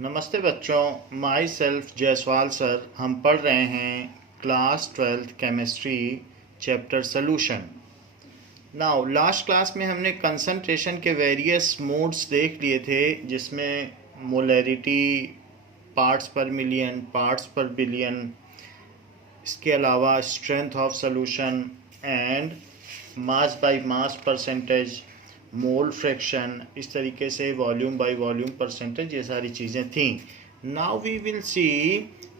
नमस्ते बच्चों, my self Jaiswal sir. हम पढ़ रहे हैं class 12th chemistry chapter solution. Now last class में हमने कंसंट्रेशन के वेरियस मोड्स देख लिए थे, जिसमें molarity, parts per million, parts पर बिलियन, इसके अलावा strength of solution and mass by mass percentage, mole fraction, इस तरीके से वॉल्यूम बाय वॉल्यूम परसेंटेज, ये सारी चीज़ें थी। Now we will see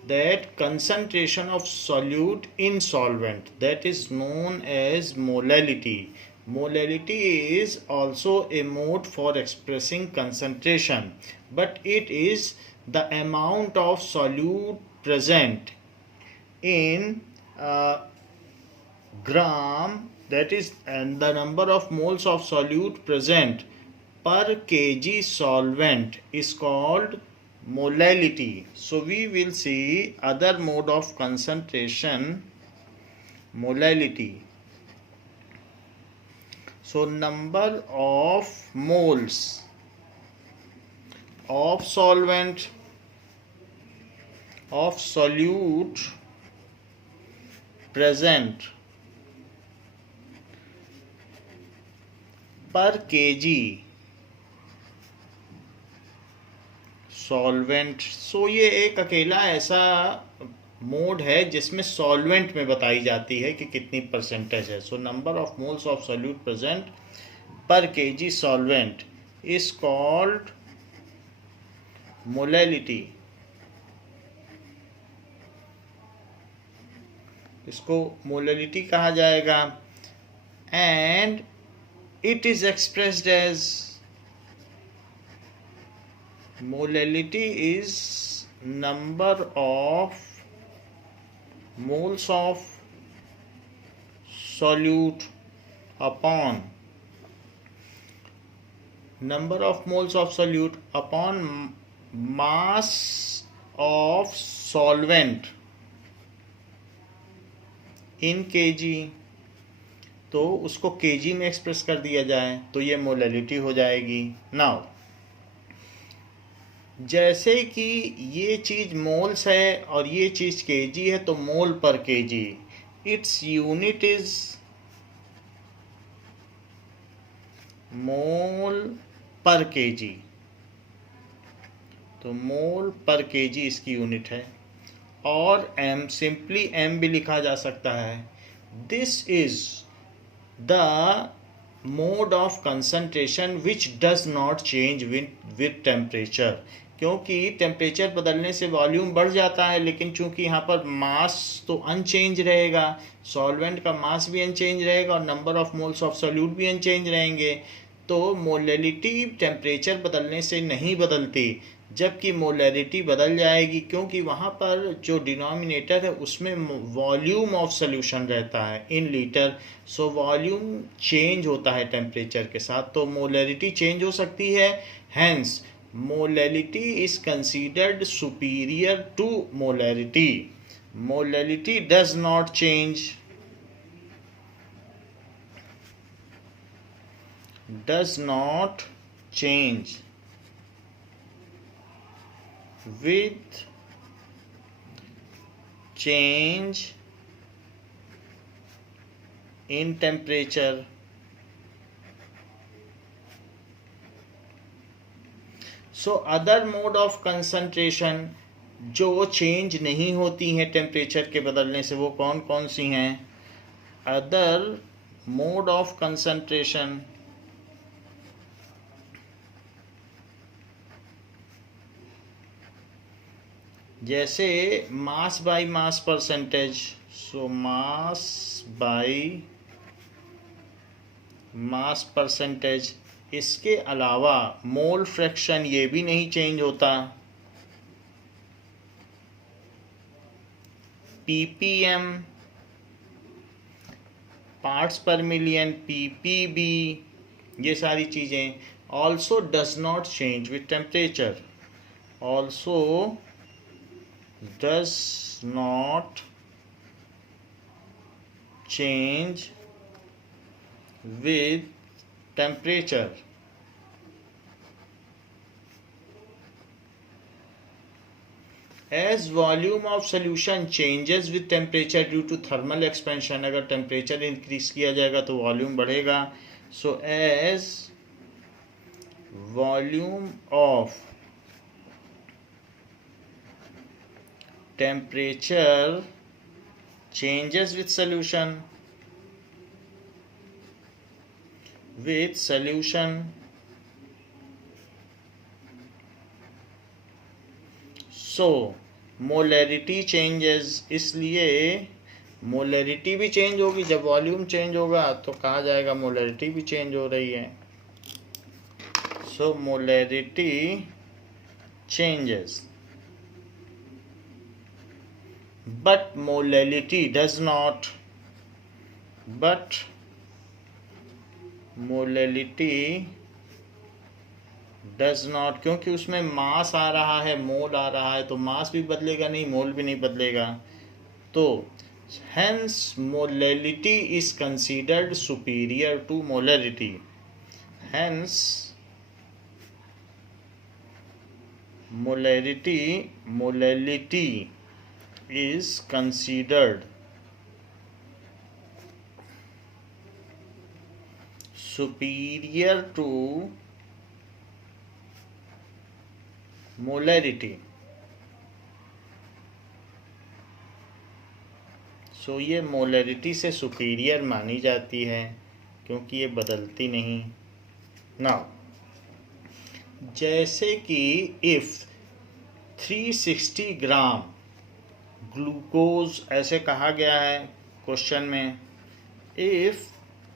that concentration of solute in solvent, that is known as molality. Molality is also a mode for expressing concentration, but it is the amount of solute present in gram, that is, and the number of moles of solute present per kg solvent is called molality. So we will see other mode of concentration, molality. So number of moles of solvent, of solute present पर KG solvent. सो ये एक अकेला ऐसा mode है जिसमें solvent में बताई जाती है कि कितनी परसेंटेज है. So number of moles of solute present per KG solvent is called molality. इसको मोलैलिटी कहा जाएगा. And it is expressed as molality is number of moles of solute upon number of moles of solute upon mass of solvent in kg. तो उसको KG में express कर दिया जाए तो ये मोलैलिटी हो जाएगी. नाउ जैसे कि ये चीज़ मोल्स है और ये चीज़ केजी है, तो मोल पर KG, its unit is mole पर केजी. तो मोल पर केजी इसकी यूनिट है. और एम, सिंपली एम भी लिखा जा सकता है. This is the mode of concentration which does not change with temperature. क्योंकि टेम्परेचर बदलने से वॉल्यूम बढ़ जाता है, लेकिन चूंकि यहाँ पर मास तो अनचेंज रहेगा, सॉल्वेंट का मास भी अनचेंज रहेगा और number of moles of solute भी अनचेंज रहेंगे. तो मोलैलिटी टेम्परेचर बदलने से नहीं बदलती, जबकि मोलैरिटी बदल जाएगी, क्योंकि वहाँ पर जो डिनोमिनेटर है उसमें वॉल्यूम ऑफ सोल्यूशन रहता है in litre. So volume change होता है टेम्परेचर के साथ, तो मोलैरिटी चेंज हो सकती है. Hence molality is considered superior to molarity. Molality does not change, does not change with change in temperature. So other mode of concentration जो change नहीं होती हैं टेम्परेचर के बदलने से, वो कौन कौन सी हैं? अदर मोड ऑफ कंसंट्रेशन जैसे mass by mass percentage. So mass by mass percentage. इसके अलावा मोल फ्रैक्शन ये भी नहीं चेंज होता. PPM, parts per million, PPB, ये सारी चीज़ें also does not change with temperature. Also does not change with temperature. As volume of solution changes with temperature due to thermal expansion, अगर temperature increase किया जाएगा तो volume बढ़ेगा. So as volume of temperature changes with solution so molarity changes, इसलिए molarity भी change होगी. जब volume change होगा तो कहा जाएगा मोलरिटी भी चेंज हो रही है. सो molarity changes but molality does not, but molality does not, क्योंकि उसमें मास आ रहा है, मोल आ रहा है, तो मास भी बदलेगा नहीं, मोल भी नहीं बदलेगा. तो hence molality is considered superior to molarity. Hence molality is considered superior to molarity. सो ये मोलरिटी से सुपीरियर मानी जाती है क्योंकि ये बदलती नहीं. नाउ जैसे कि इफ 360 ग्राम ग्लूकोज, ऐसे कहा गया है क्वेश्चन में, if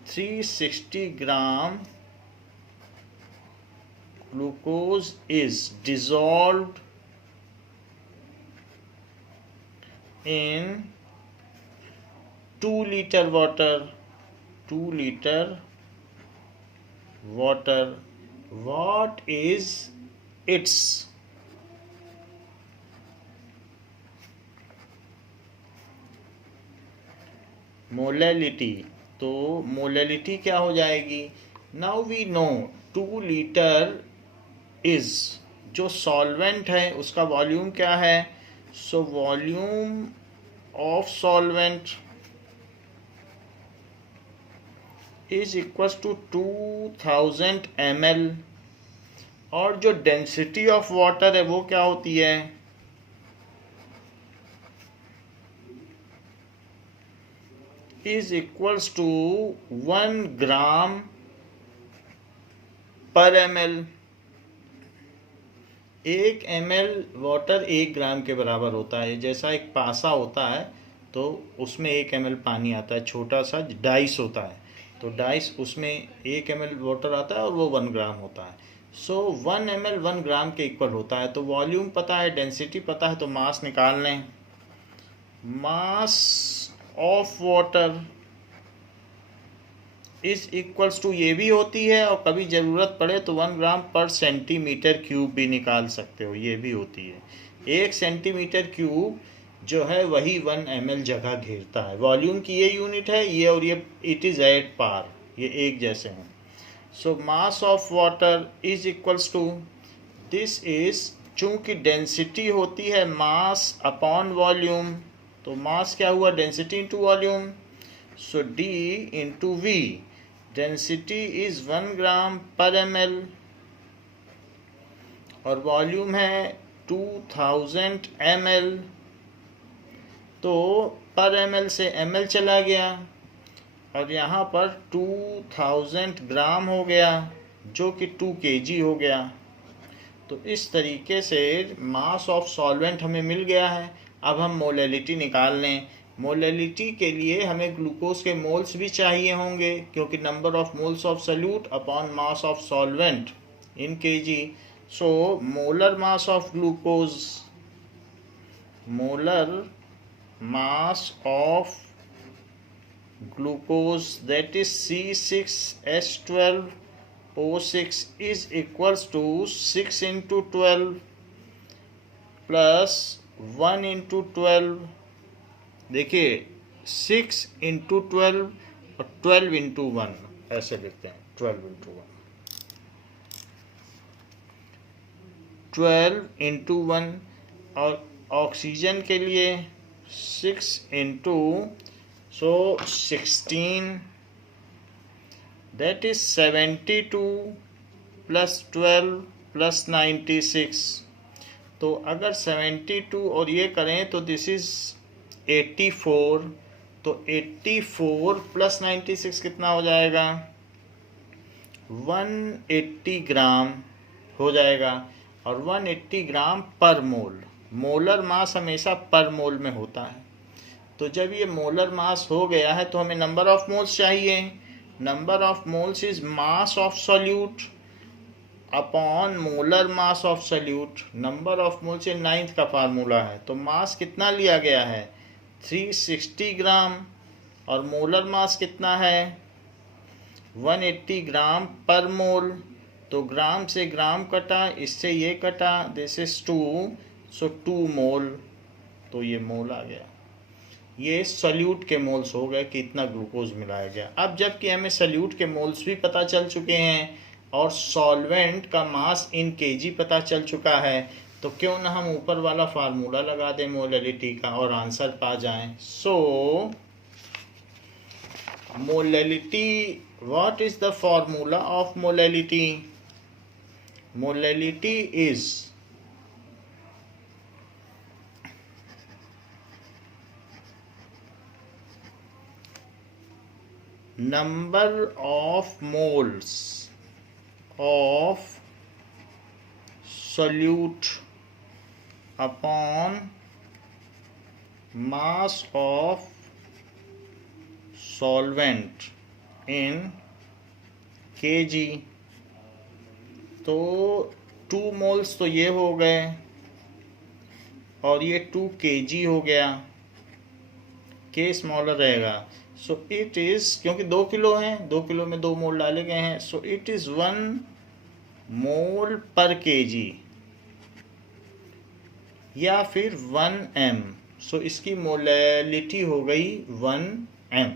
360 gram glucose is dissolved in 2 liter water, what is its molality? तो मोलैलिटी क्या हो जाएगी? Now we know 2 litre is, जो सॉल्वेंट है उसका वॉल्यूम क्या है? So volume of solvent is equal to 2000 ml, और जो डेंसिटी ऑफ वाटर है वो क्या होती है? Is equals to 1 gram per ml. 1 ml water 1 ग्राम के बराबर होता है. जैसा एक पासा होता है तो उसमें 1 ml पानी आता है, छोटा सा डाइस होता है, तो डाइस उसमें 1 ml वाटर आता है और वो 1 ग्राम होता है. सो 1 ml 1 ग्राम के इक्वल होता है. तो वॉल्यूम पता है, डेंसिटी पता है, तो मास निकाल लें. Mass of water is equals to, ये भी होती है और कभी ज़रूरत पड़े तो 1 ग्राम पर सेंटीमीटर क्यूब भी निकाल सकते हो, ये भी होती है. 1 सेंटीमीटर क्यूब जो है वही 1 ml जगह घेरता है. वॉल्यूम की ये यूनिट है, ये और ये इट इज़ एट पार, ये एक जैसे हैं. So mass of water is equals to, this is, चूँकि डेंसिटी होती है मास अपॉन वॉल्यूम, तो मास क्या हुआ? Density into volume. So D into V, density is 1 gram per ml और वॉल्यूम है 2000 ml. तो पर ml से ml चला गया और यहाँ पर 2000 ग्राम हो गया जो कि 2 kg हो गया. तो इस तरीके से मास ऑफ सॉल्वेंट हमें मिल गया है. अब हम मोलैलिटी निकाल लें. मोलैलिटी के लिए हमें ग्लूकोज के मोल्स भी चाहिए होंगे क्योंकि number of moles of solute upon mass of solvent in kg. So molar mass of glucose, molar mass of glucose, that is C6H12O6 is equals to 6 into 12 plus 1 into 12. देखिए 6 into 12 और 12 into 1 ऐसे लिखते हैं. 12 into 1, 12 into 1 और oxygen के लिए 6 into 16, that is 72 plus 12 plus 96। तो अगर 72 और ये करें तो दिस इज 84। तो 84 प्लस 96 कितना हो जाएगा? 180 ग्राम हो जाएगा। और 180 ग्राम पर मोल, मोलर मास हमेशा पर मोल में होता है। तो जब ये मोलर मास हो गया है तो हमें नंबर ऑफ मोल्स चाहिए। Number of moles is mass of solute upon molar mass of solute. Number of moles ये 9th का फार्मूला है। तो मास कितना लिया गया है? 360 ग्राम। और मोलर मास कितना है? 180 ग्राम पर मोल। तो ग्राम से ग्राम कटा, इससे ये कटा, दिस इज 2, सो 2 मोल। तो ये मोल आ गया। ये सॉल्यूट के मोल्स हो गए कि इतना ग्लूकोज मिलाया गया। अब जबकि हमें सॉल्यूट के मोल्स भी पता चल चुके हैं और सॉल्वेंट का मास इन केजी पता चल चुका है, तो क्यों ना हम ऊपर वाला फार्मूला लगा दें मोलैलिटी का और आंसर पा जाएं। So molality, what is the formula of molality? Molality is number of moles of solute upon mass of solvent in kg। तो 2 मोल्स तो ये हो गए और ये 2 kg हो गया, के स्मॉलर रहेगा। सो इट इज, क्योंकि 2 किलो हैं, 2 किलो में 2 मोल डाले गए हैं, सो इट इज 1 मोल पर केजी या फिर 1 m। सो इसकी मोलैलिटी हो गई 1 m।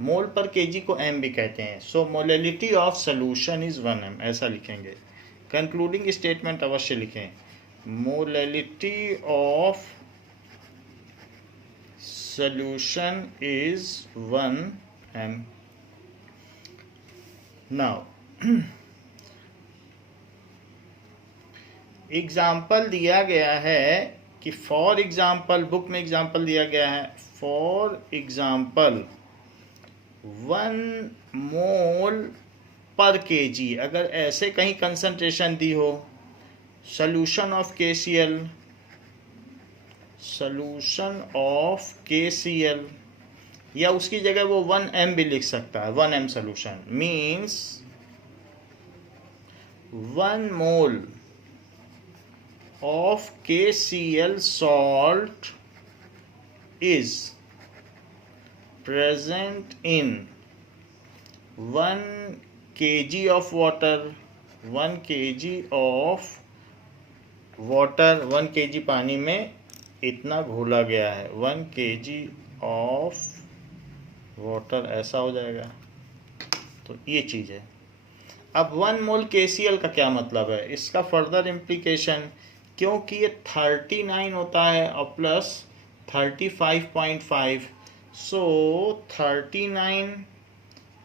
मोल पर केजी को m भी कहते हैं। So molality of solution is 1 m, ऐसा लिखेंगे। कंक्लूडिंग स्टेटमेंट अवश्य लिखें, molality of solution is 1 m। now example दिया गया है कि फॉर एग्जाम्पल, बुक में एग्जाम्पल दिया गया है, फॉर एग्जाम्पल 1 मोल पर केजी। अगर ऐसे कहीं कंसंट्रेशन दी हो, solution of KCl, solution of KCl, या उसकी जगह वो 1 m भी लिख सकता है। 1 m solution means 1 mole of KCl salt is present in 1 kg of water। 1 kg of water, 1 kg पानी में इतना घोला गया है। 1 kg ऑफ वाटर, ऐसा हो जाएगा। तो ये चीज़ है। अब 1 मोल KCl का क्या मतलब है, इसका फर्दर इम्प्लीकेशन, क्योंकि ये 39 होता है और plus 35.5, so 39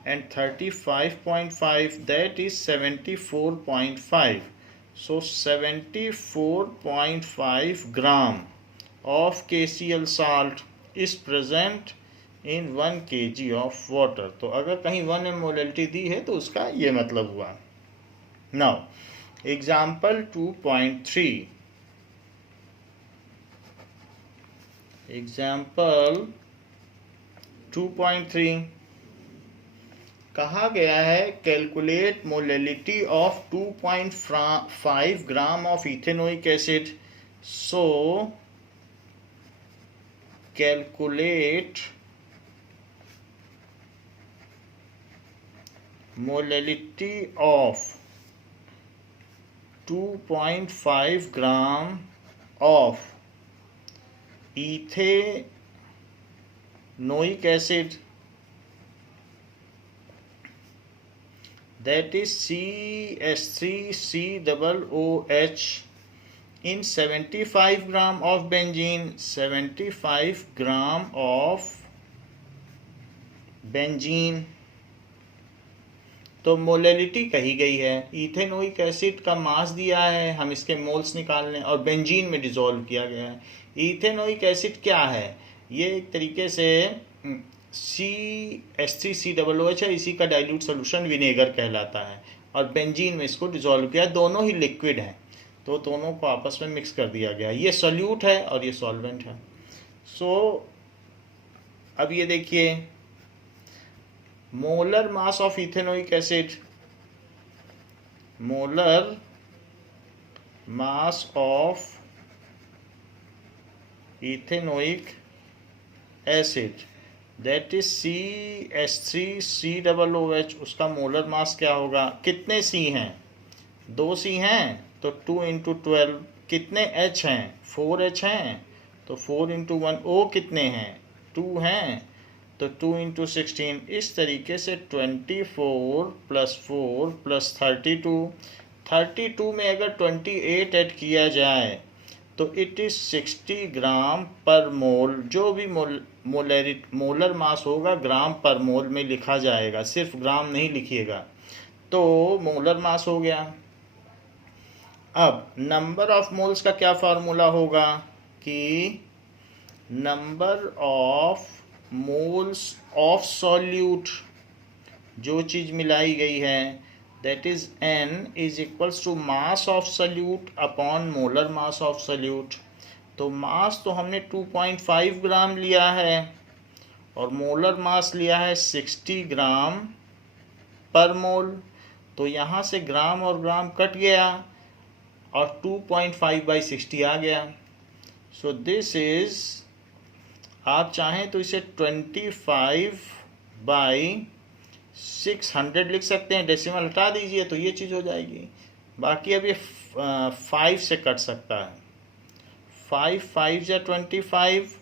and 35.5 that is 74.5। so 74.5 gram of KCl salt is present in 1 kg of water। तो अगर कहीं 1 m मोलैलिटी दी है तो उसका ये मतलब हुआ। नाउ एग्जाम्पल 2.3, एग्जाम्पल 2.3 कहा गया है, calculate molality of 2.5 gram of ethanoic acid. So calculate molality of 2.5 gram of ethanoic acid, that is CH3COOH in 75 gram of benzene, 75 gram of benzene, तो मोलैलिटी कही गई है, इथेनोइक एसिड का मास दिया है, हम इसके मोल्स निकाल लें, और बेंजीन में डिसॉल्व किया गया है। इथेनोइक एसिड क्या है? ये एक तरीके से CH3COOH है, इसी का डाइल्यूट सोल्यूशन विनेगर कहलाता है, और बेंजीन में इसको डिसॉल्व किया। दोनों ही लिक्विड हैं, तो दोनों को आपस में मिक्स कर दिया गया। ये सोल्यूट है और ये सॉल्वेंट है। अब ये देखिए, molar mass of ethanoic acid, molar mass of ethanoic acid that is CH3COOH, उसका मोलर मास क्या होगा? कितने C हैं? 2 C हैं, तो 2 × 12। कितने H हैं? 4H हैं, तो 4 × 1। O कितने हैं? 2 हैं, तो 2 × 16। इस तरीके से 24 + 4 + 32 में अगर 28 ऐड किया जाए तो इट इज़ 60 ग्राम पर मोल। जो भी मोलर मास होगा ग्राम पर मोल में लिखा जाएगा, सिर्फ ग्राम नहीं लिखिएगा। तो मोलर मास हो गया। अब नंबर ऑफ मोल्स का क्या फार्मूला होगा कि number of moles of solute, जो चीज़ मिलाई गई है, that is N is equals to mass of solute upon molar mass of solute. तो मास तो हमने 2.5 ग्राम लिया है और मोलर मास लिया है 60 ग्राम पर मोल। तो यहाँ से ग्राम और ग्राम कट गया और 2.5/60 आ गया। सो दिस इज, आप चाहें तो इसे 25/600 लिख सकते हैं, डेसिमल हटा दीजिए तो ये चीज़ हो जाएगी। बाकी अब ये 5 से कट सकता है। 5 5 जा 25,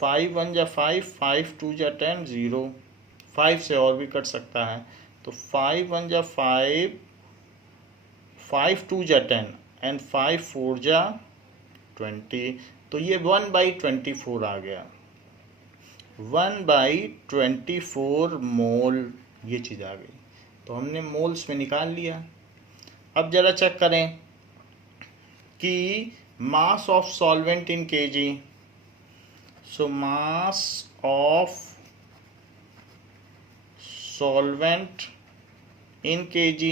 5 1 जा 5, 5 2 जा 10, 0। 5 से और भी कट सकता है, तो 5 1 जा 5, 5 2 जा 10 एंड 5 4 जा 20। तो ये 1/24 आ गया, 1/24 मोल, ये चीज़ आ गई। तो हमने मोल्स में निकाल लिया। अब ज़रा चेक करें कि mass of solvent in kg। So mass of solvent in kg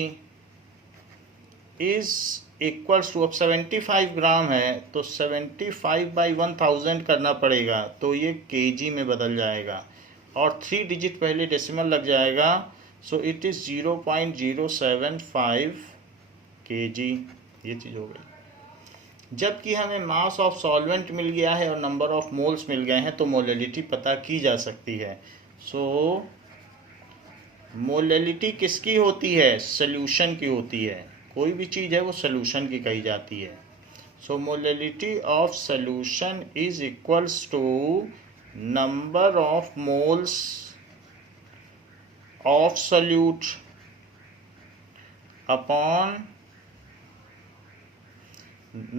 is equals to, अब 75 ग्राम है तो 75/1000 करना पड़ेगा, तो ये kg में बदल जाएगा और 3 डिजिट पहले डेसिमल लग जाएगा। सो इट इज़ 0.075 kg, ये चीज़ हो गई। जबकि हमें मास ऑफ सॉल्वेंट मिल गया है और नंबर ऑफ मोल्स मिल गए हैं, तो मोलैलिटी पता की जा सकती है। सो मोलैलिटी किसकी होती है? सॉल्यूशन की होती है। कोई भी चीज़ है वो सॉल्यूशन की कही जाती है। So molality of solution is equals to number of moles of solute upon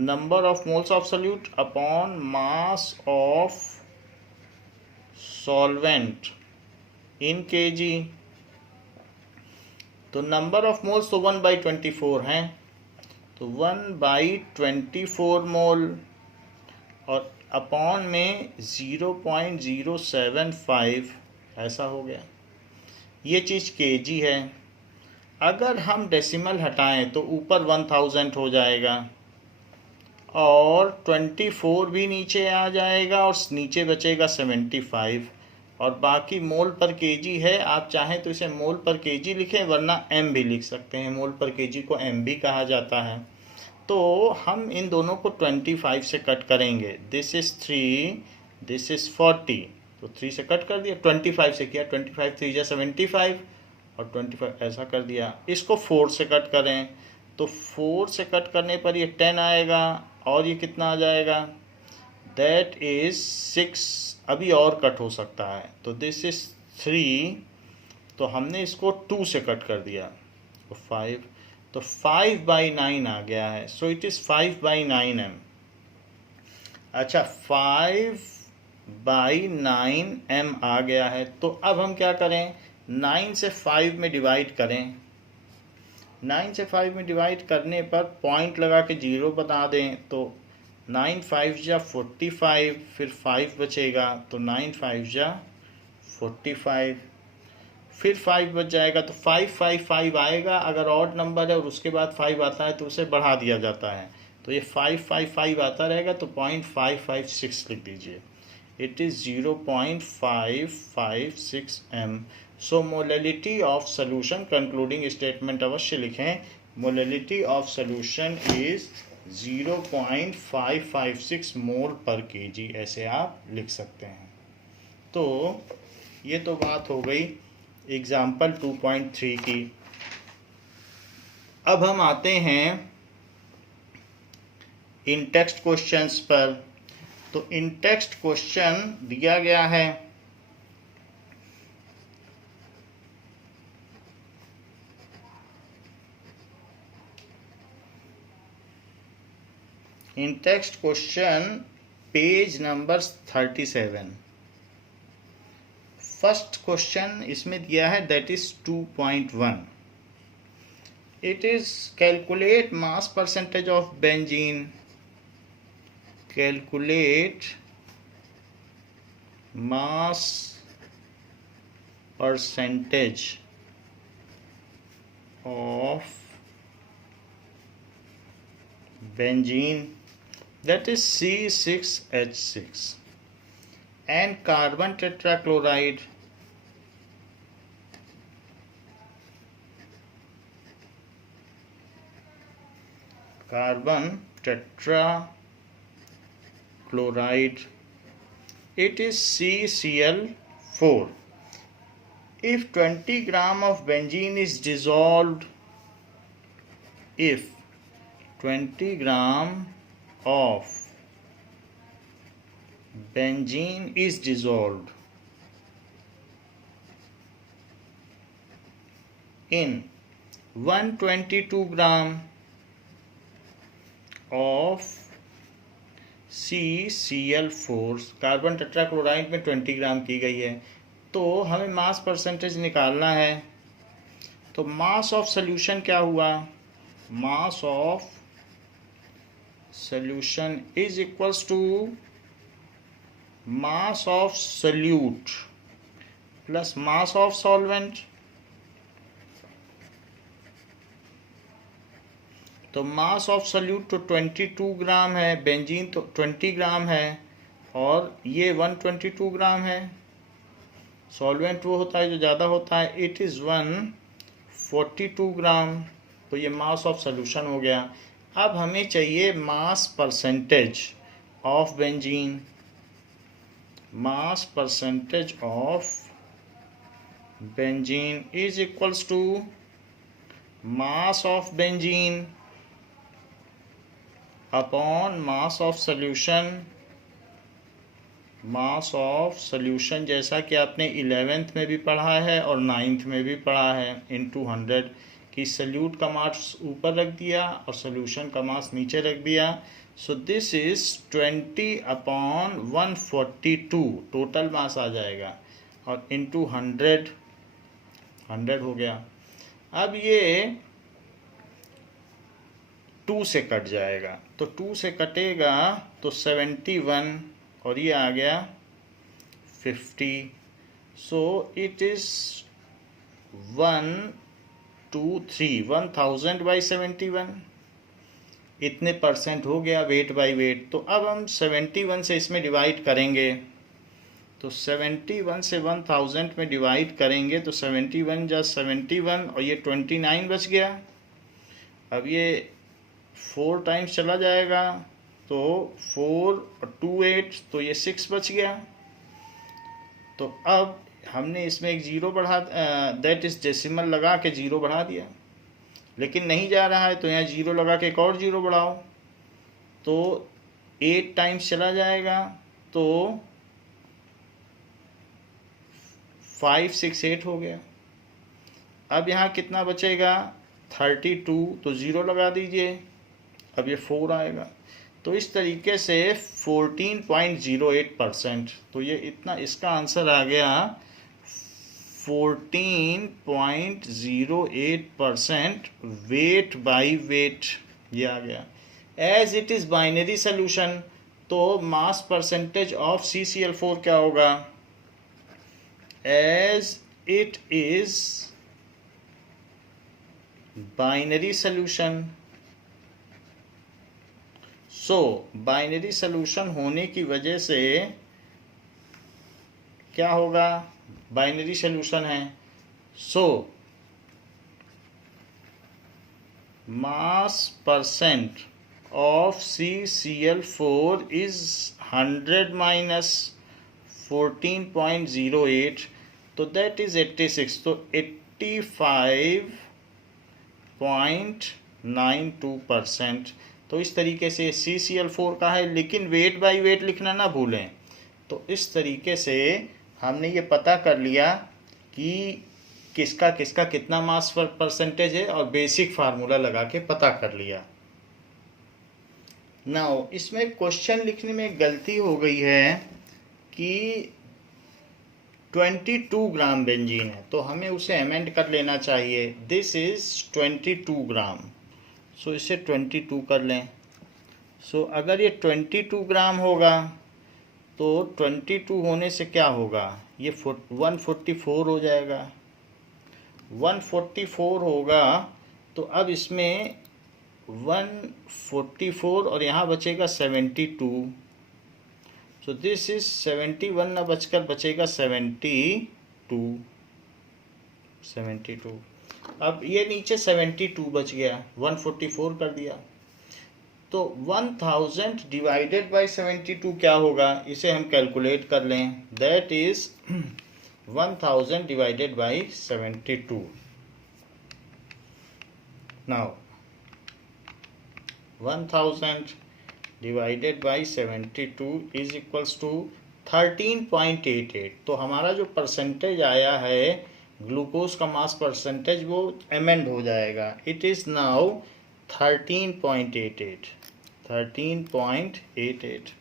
number of moles of solute upon mass of solvent in kg। तो नंबर ऑफ मोल्स तो 1/24 हैं, तो 1/24 मोल और अपॉन में 0.075, ऐसा हो गया। ये चीज़ kg है। अगर हम डेसिमल हटाएं तो ऊपर 1000 हो जाएगा और 24 भी नीचे आ जाएगा और नीचे बचेगा 75 और बाकी मोल पर केजी है। आप चाहें तो इसे मोल पर केजी लिखें, वरना एम भी लिख सकते हैं। मोल पर केजी को एम भी कहा जाता है। तो हम इन दोनों को 25 से कट करेंगे। दिस इज़ 3, दिस इज़ 40, तो 3 से कट कर दिया। 25 से किया, 25 3 जा 75 और 25 ऐसा कर दिया। इसको 4 से कट करें तो 4 से कट करने पर ये 10 आएगा और ये कितना आ जाएगा? That is 6। अभी और कट हो सकता है, तो दिस इज़ 3, तो हमने इसको 2 से कट कर दिया, तो 5। तो तो 5/9 आ गया है, सो इट इज़ 5/9 m। अच्छा, 5/9 m आ गया है, तो अब हम क्या करें, 9 से 5 में डिवाइड करें। 9 से 5 में डिवाइड करने पर पॉइंट लगा के 0 बता दें, तो 9 5 जा 45, फिर 5 बचेगा, तो 9 5 जा 45, फिर 5 बच जाएगा, तो 5 5 5 आएगा। अगर ऑड नंबर है और उसके बाद 5 आता है तो उसे बढ़ा दिया जाता है, तो ये 5 5 5 आता रहेगा, तो 0.556 लिख दीजिए। It is 0.556 m। So molality of solution, concluding statement अवश्य लिखें, मोलैलिटी ऑफ सोल्यूशन इज 0.556 मोल पर kg, ऐसे आप लिख सकते हैं। तो ये तो बात हो गई एग्जाम्पल 2.3 की। अब हम आते हैं इन टेक्स्ट क्वेश्चंस पर। तो इन टेक्स्ट क्वेश्चन दिया गया है, in text question page number 37। First question इसमें दिया है, that is 2.1। It is calculate mass percentage of benzene. Calculate mass percentage of benzene, that is C6H6, and carbon tetrachloride, carbon tetrachloride, it is CCl4. If 20 gram of benzene is dissolved, if 20 gram of benzene is dissolved in 122 gram of CCl4, carbon tetrachloride में 20 ग्राम की गई है, तो हमें mass percentage निकालना है। तो मास of solution क्या हुआ, mass of solution is equals to mass of solute plus mass of solvent। तो मास ऑफ सोल्यूट तो 22 ग्राम है, बेंजीन तो 20 ग्राम है, और ये 122 ग्राम है। सॉल्वेंट वो होता है जो ज़्यादा होता है, इट इज़ 142 ग्राम। तो ये मास ऑफ सोल्यूशन हो गया। अब हमें चाहिए mass percentage of benzene. Mass percentage of benzene is equals to mass of benzene upon mass of solution. Mass of solution जैसा कि आपने 11th में भी पढ़ा है और 9th में भी पढ़ा है, इनटू 100 कि सल्यूट का मास ऊपर रख दिया और सोल्यूशन का मास नीचे रख दिया। So this is 20/142 total mass आ जाएगा, और इनटू 100 हो गया। अब ये 2 से कट जाएगा, तो 2 से कटेगा तो 71, और ये आ गया 50। सो इट इज 1000/71 इतने परसेंट हो गया वेट बाय वेट। तो अब हम 71 से इसमें डिवाइड करेंगे, तो 71 से 1000 में डिवाइड करेंगे तो 71 जा 71, और ये 29 बच गया। अब ये 4 टाइम्स चला जाएगा, तो 4 और 2 8, तो ये 6 बच गया। तो अब हमने इसमें एक जीरो बढ़ा, दैट इज डेसिमल लगा के जीरो बढ़ा दिया, लेकिन नहीं जा रहा है, तो यहाँ जीरो लगा के एक और जीरो बढ़ाओ, तो 8 टाइम्स चला जाएगा, तो 5 6 8 हो गया। अब यहाँ कितना बचेगा, 32 तो 0 लगा दीजिए, अब ये 4 आएगा। तो इस तरीके से 14.08%, तो ये इतना इसका आंसर आ गया 14.08% वेट बाई वेट, ये आ गया। As it is binary solution, तो मास परसेंटेज ऑफ CCl4 क्या होगा? As it is binary solution, so binary solution होने की वजह से क्या होगा? बाइनरी सोल्यूशन है, so mass percent of CCl4 is 100 minus 14.08, तो दैट इज 86, तो 85.92%। तो इस तरीके से CCl4 का है, लेकिन वेट बाय वेट लिखना ना भूलें। तो इस तरीके से हमने ये पता कर लिया कि किसका किसका कितना मास परसेंटेज है, और बेसिक फार्मूला लगा के पता कर लिया। नाउ इसमें क्वेश्चन लिखने में गलती हो गई है कि 22 ग्राम बेंजीन है, तो हमें उसे अमेंड कर लेना चाहिए। दिस इज 22 ग्राम, सो इसे 22 कर लें। सो अगर ये 22 ग्राम होगा तो 22 होने से क्या होगा? ये 144 हो जाएगा। 144 होगा, तो अब इसमें 144 और यहाँ बचेगा 72, सो दिस इज 71 ना बचकर बचेगा 72। अब ये नीचे 72 बच गया, 144 कर दिया, तो 1000 डिवाइडेड बाई 72 क्या होगा? इसे हम कैलकुलेट कर लें। That is 1000 divided by 72। Now 1000 divided by 72 is equals to 13.88। तो हमारा जो परसेंटेज आया है ग्लूकोज का मास परसेंटेज, वो अमेंड हो जाएगा। It is now 13.88।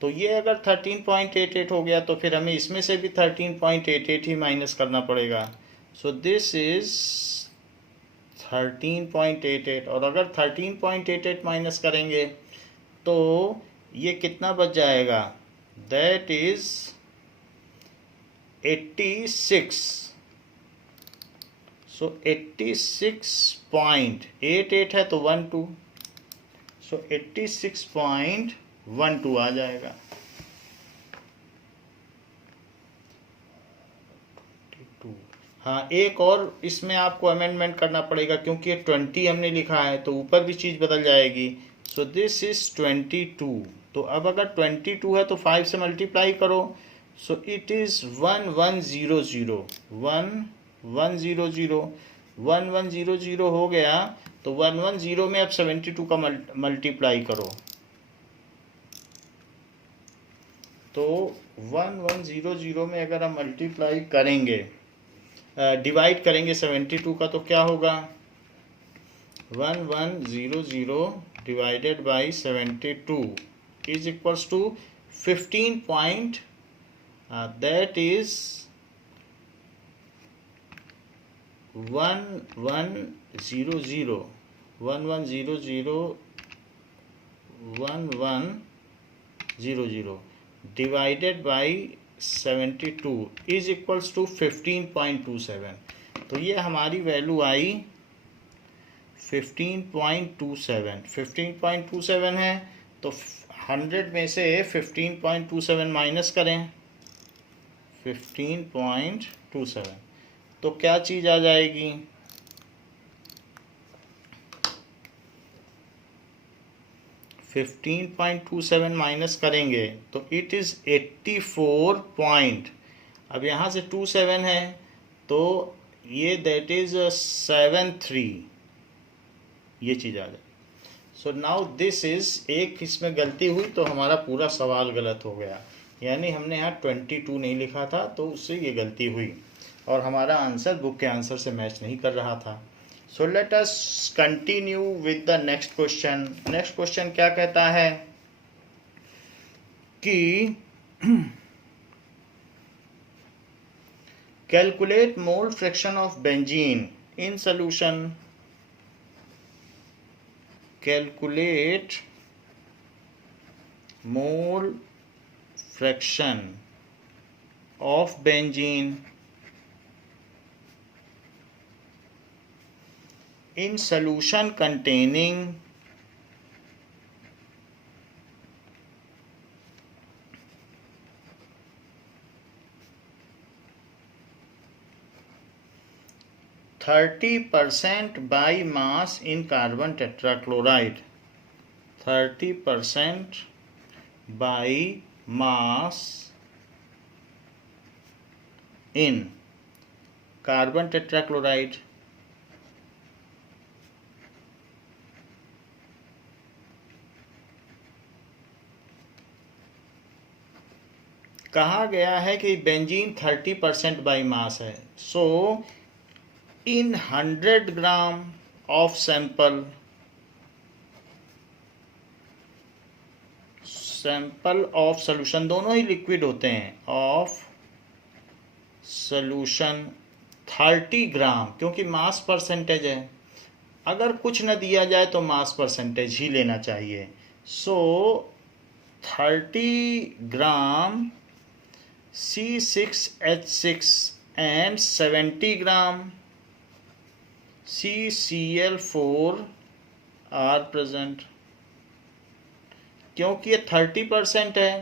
तो ये अगर 13.88 हो गया तो फिर हमें इसमें से भी 13.88 ही माइनस करना पड़ेगा। सो दिस इज 13.88, और अगर 13.88 माइनस करेंगे तो ये कितना बच जाएगा? That is 86। सो 86.88 है तो 12, सो 86.12 आ जाएगा। हाँ, एक और इसमें आपको अमेंडमेंट करना पड़ेगा, क्योंकि ये 20 हमने लिखा है तो ऊपर भी चीज़ बदल जाएगी। सो दिस इज 22। तो अब अगर 22 है तो 5 से मल्टीप्लाई करो, सो इट इज़ 1100। 1100 हो गया, तो 110 में अब 72 का मल्टीप्लाई करो, तो 1100 में अगर हम मल्टीप्लाई करेंगे, डिवाइड करेंगे 72 का, तो क्या होगा? 1100 divided by 72 is equals to 15 that is 1100 divided by 72 is equals to 15.27। तो ये हमारी वैल्यू आई 15.27 है। तो 100 में से 15.27 माइनस करें, 15.27, तो क्या चीज़ आ जाएगी? 15.27 माइनस करेंगे तो इट इज़ 84 अब यहाँ से 27 है तो ये दैट इज 73, ये चीज़ आ जाए। सो नाउ दिस इज, एक इसमें गलती हुई तो हमारा पूरा सवाल गलत हो गया, यानी हमने यहाँ 22 नहीं लिखा था तो उससे ये गलती हुई। और हमारा आंसर बुक के आंसर से मैच नहीं कर रहा था। So let us continue with the next question. Next question क्या कहता है कि calculate mole fraction of benzene in solution. Calculate mole fraction of benzene in solution containing 30% by mass in carbon tetrachloride, 30% by mass in carbon tetrachloride कहा गया है कि benzene 30% by mass है। सो इन 100 gram of sample of solution, दोनों ही liquid होते हैं, of solution 30 ग्राम, क्योंकि mass percentage है, अगर कुछ न दिया जाए तो मास परसेंटेज ही लेना चाहिए। So 30 gram C6H6 and 70 gram CCl4 are present. क्योंकि ये 30% है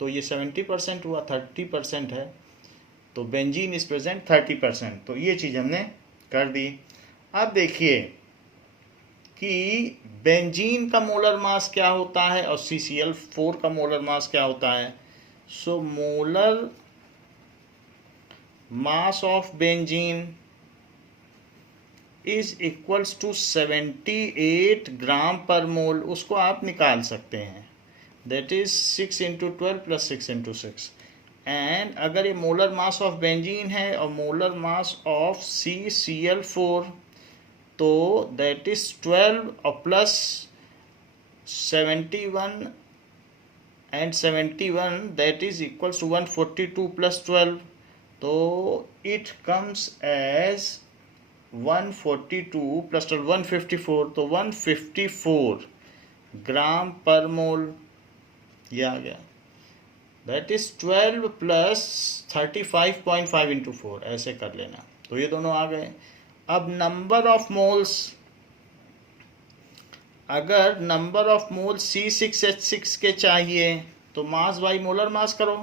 तो ये 70% हुआ, 30% है तो बेंजीन इज प्रेजेंट 30%। तो ये चीज़ हमने कर दी। अब देखिए कि बेंजीन का मोलर मास क्या होता है और CCl4 का मोलर मास क्या होता है। So molar mass of benzene is equals to 78 gram per mole. उसको आप निकाल सकते हैं, दैट इज 6 × 12 + 6 × 6। एंड अगर ये मोलर मास ऑफ बेंजीन है और मोलर मास ऑफ CCl4 तो दैट इज 12 और plus 71 and 71 that is equals to 142 + 12। तो इट कम्स एज 142 + 12 154। तो 154 ग्राम पर मोल ये आ गया, दैट इज 12 + 35.5 × 4, ऐसे कर लेना। तो ये दोनों आ गए। अब नंबर ऑफ मोल्स, अगर नंबर ऑफ मोल C6H6 के चाहिए तो मास बाई मोलर मास करो।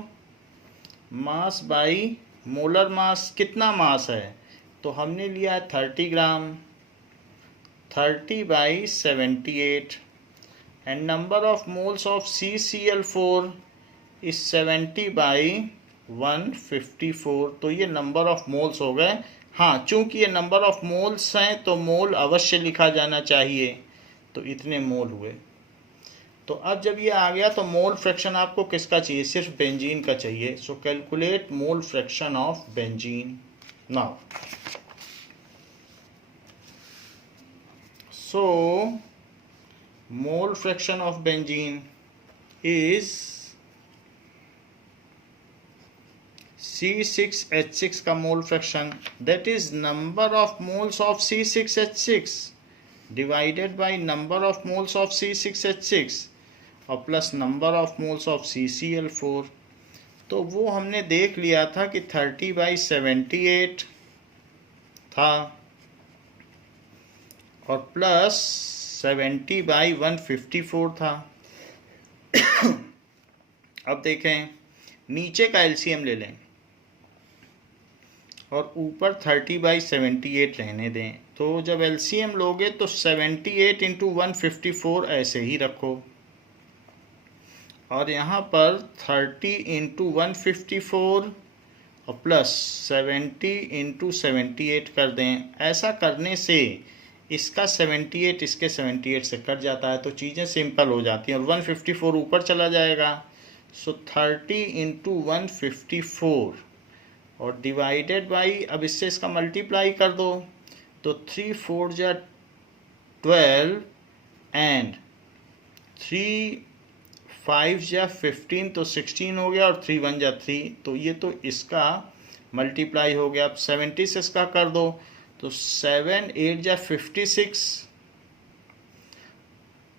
मास बाई मोलर मास, कितना मास है तो हमने लिया 30 ग्राम, 30 / 78 and number of moles of CCl4 is 70 / 154। तो ये नंबर ऑफ मोल्स हो गए। हाँ, चूंकि ये नंबर ऑफ मोल्स हैं तो मोल अवश्य लिखा जाना चाहिए, तो इतने मोल हुए। तो अब जब ये आ गया तो मोल फ्रैक्शन आपको किसका चाहिए, सिर्फ बेंजीन का चाहिए। सो calculate mole fraction of benzene now. So mole fraction of benzene is C6H6 का mole fraction, that is number of moles of C6H6 divided by number of moles of C6H6 और plus number of moles of CCl4। तो वो हमने देख लिया था कि 30 / 78 था और प्लस 70 / 154 था। अब देखें, नीचे का LCM ले लें और ऊपर 30 / 78 रहने दें। तो जब LCM लोगे तो 78 × 154 ऐसे ही रखो और यहाँ पर 30 × 154 और प्लस 70 × 78 कर दें। ऐसा करने से इसका 78 इसके 78 से कट जाता है, तो चीज़ें सिंपल हो जाती हैं और 154 ऊपर चला जाएगा। सो 30 × 154 और डिवाइडेड बाई, अब इससे इसका मल्टीप्लाई कर दो, तो 3 4 जा 12 एंड 3 5 जा 15, तो 16 हो गया, और 3 1 जा 3, तो ये तो इसका मल्टीप्लाई हो गया। अब 70 से इसका कर दो, तो 7 8 जा 56,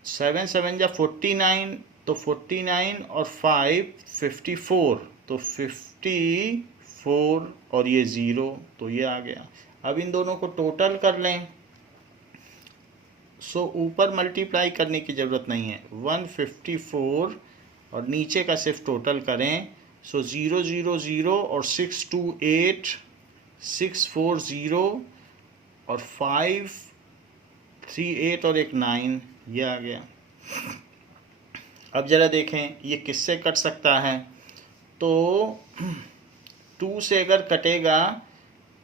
7 7 जा 49, तो 49 और 5 54, तो 54 और ये 0, तो ये आ गया। अब इन दोनों को टोटल कर लें, सो ऊपर मल्टीप्लाई करने की ज़रूरत नहीं है, 154 और नीचे का सिर्फ टोटल करें, सो 0 0 0 और 6 2 8 6 4 0 और 5 3 8 और एक 9, ये आ गया। अब ज़रा देखें ये किससे कट सकता है, तो 2 से अगर कटेगा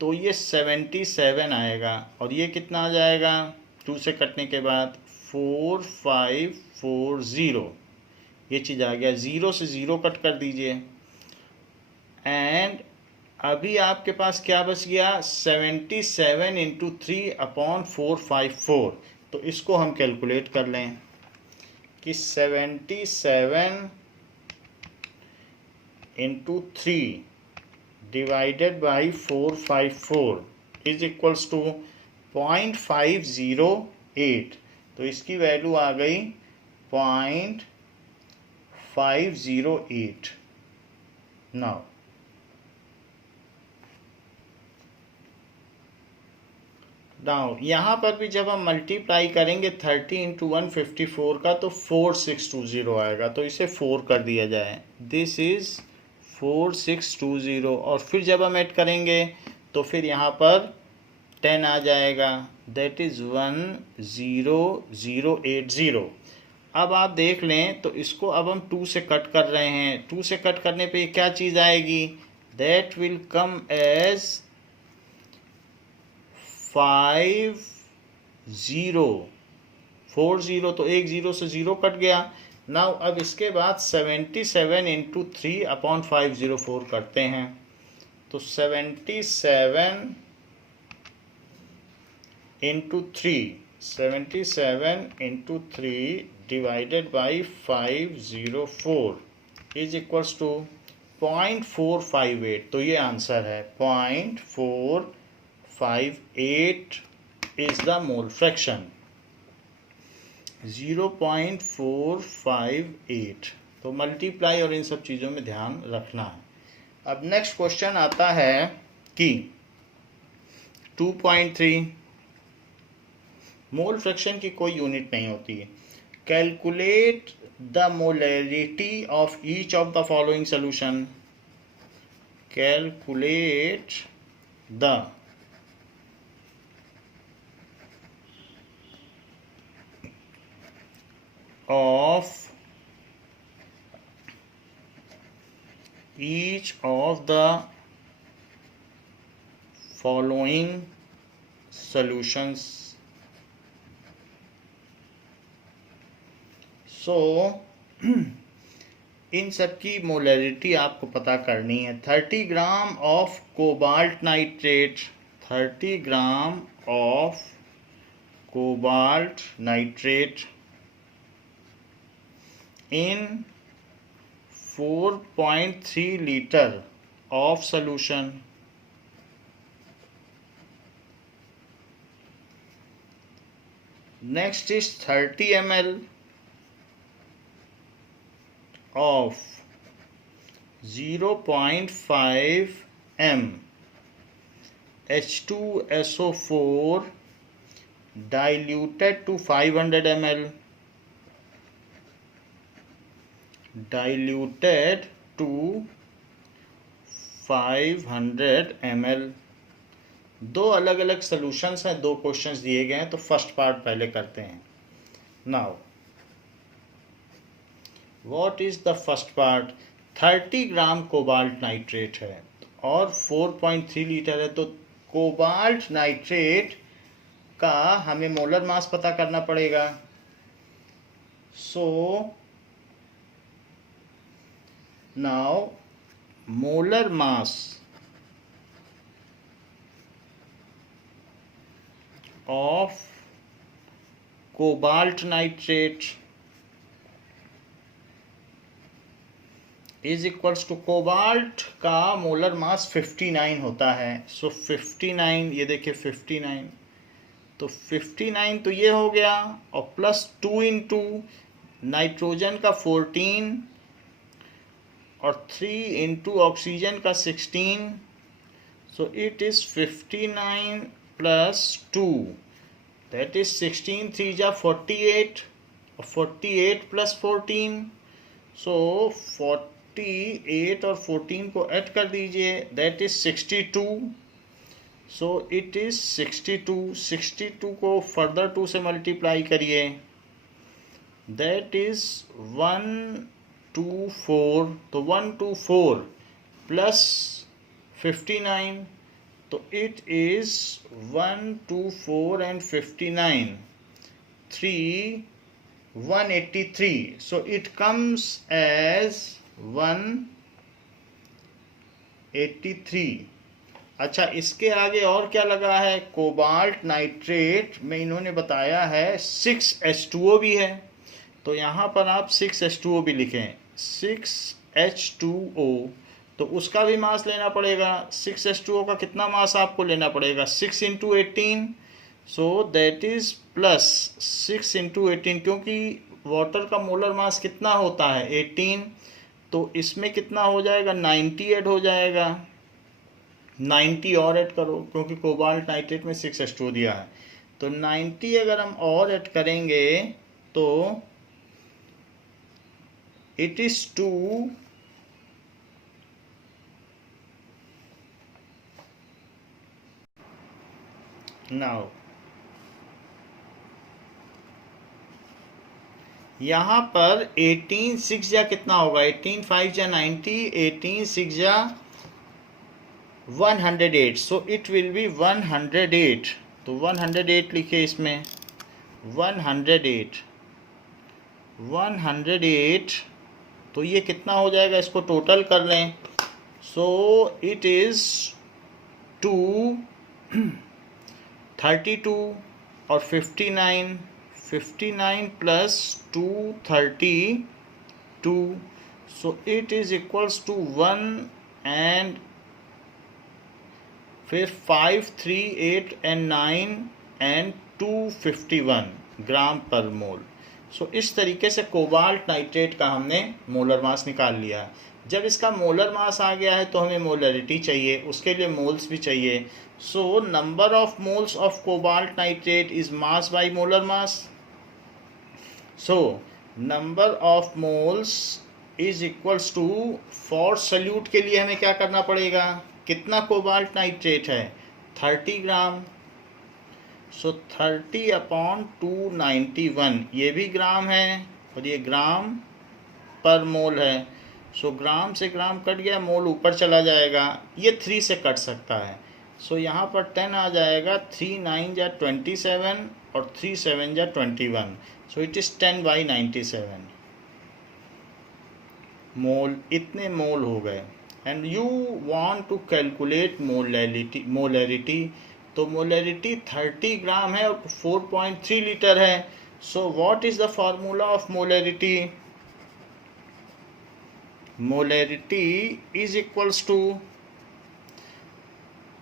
तो ये 77 आएगा, और ये कितना आ जाएगा 2 से कटने के बाद, 4 5 4 0, ये चीज़ आ गया। 0 से 0 कट कर दीजिए, एंड अभी आपके पास क्या बच गया, 77 इंटू 3/454। तो इसको हम कैलकुलेट कर लें कि 77 into 3 divided by 454 is equals to 0.508। तो इसकी वैल्यू आ गई 0.508। नाउ यहाँ पर भी जब हम मल्टीप्लाई करेंगे 30 इंटू 154 का, तो 4620 आएगा, तो इसे 4 कर दिया जाए, दिस इज़ 4620। और फिर जब हम ऐड करेंगे तो फिर यहाँ पर 10 आ जाएगा, दैट इज़ 10080। अब आप देख लें तो इसको अब हम 2 से कट कर रहे हैं, 2 से कट करने पे क्या चीज़ आएगी, दैट विल कम एज 5 0 4 0, तो एक 0 से 0 कट गया। नाउ अब इसके बाद 77 इंटू 3/504 करते हैं, तो 77 into 3 divided by 504 is equals to 0.458। तो ये आंसर है, 0.458 इज द मोल फ्रैक्शन, 0.458। तो मल्टीप्लाई और इन सब चीज़ों में ध्यान रखना है। अब नेक्स्ट क्वेश्चन आता है कि 2.3, मोल फ्रैक्शन की कोई यूनिट नहीं होती है। Calculate the molarity of each of the following solution. Calculate the of each of the following solutions. So इन सब की मोलैरिटी आपको पता करनी है। 30 gram of cobalt nitrate, 30 gram of cobalt nitrate in 4.3 liter of solution. Next is 30 ml of 0.5 m H2SO4 diluted to 500 ml, diluted to 500 ml। दो अलग अलग solutions हैं, दो क्वेश्चंस दिए गए हैं, तो फर्स्ट पार्ट पहले करते हैं। Now what is the first part, 30 gram cobalt nitrate है और 4.3 लीटर है, तो कोबाल्ट नाइट्रेट का हमें मोलर मास पता करना पड़ेगा। So now molar mass of cobalt nitrate is equals to, cobalt का मोलर मास 59 होता है। सो 59, ये देखिए 59, तो 59 तो ये हो गया, और प्लस 2 इंटू नाइट्रोजन का 14 और 3 इंटू ऑक्सीजन का 16, सो it is 59 plus 2, that is 16 3 जा 48, और 48 प्लस 14, सो 48 और 14 को ऐड कर दीजिए, that is 62, so it is 62 को फर्दर 2 से मल्टीप्लाई करिए, दैट इज 124, तो 124 प्लस 59, तो it is 124 and 59 183, so it comes as 183। अच्छा, इसके आगे और क्या लगा है, कोबाल्ट नाइट्रेट में इन्होंने बताया है 6H2O भी है, तो यहाँ पर आप 6H2O भी लिखें, 6H2O, तो उसका भी मास लेना पड़ेगा। 6H2O का कितना मास आपको लेना पड़ेगा, 6 into 18, so that is plus 6 into 18, क्योंकि वाटर का मोलर मास कितना होता है 18, तो इसमें कितना हो जाएगा 90 ऐड हो जाएगा, 90 और ऐड करो क्योंकि कोबाल्ट नाइट्रेट में 6H2O दिया है, तो 90 अगर हम और ऐड करेंगे तो इट इज 2 नाउ यहाँ पर 18 6 जा कितना होगा, 18 5 जा 90, 18 6 जा 108, सो इट विल बी 108, तो 108 लिखे इसमें, 108, तो ये कितना हो जाएगा, इसको टोटल कर लें, सो इट इज 232 और 59 plus 232, so it is equals to 1 and फिर 5 3 8 एंड 9 एंड 251 ग्राम पर मोल। सो इस तरीके से कोबाल्ट नाइट्रेट का हमने मोलर मास निकाल लिया। जब इसका मोलर मास आ गया है तो हमें मोलरिटी चाहिए, उसके लिए मोल्स भी चाहिए। So number of moles of cobalt nitrate is mass by molar mass. So number of moles is equals to, for solute के लिए हमें क्या करना पड़ेगा, कितना कोबाल्ट नाइट्रेट है 30 ग्राम, सो 30 अपॉन 291, ये भी ग्राम है और ये ग्राम पर मोल है। सो ग्राम से ग्राम कट गया, मोल ऊपर चला जाएगा, ये 3 से कट सकता है, सो यहाँ पर 10 आ जाएगा, 3 9 जा 27 और 3 7 जा 21, सो इट इज़ 10/97 मोल, इतने मोल हो गए। And you want to calculate molarity, तो मोलैरिटी 30 ग्राम है और 4.3 लीटर है। So what is the formula of molarity, molarity is equals to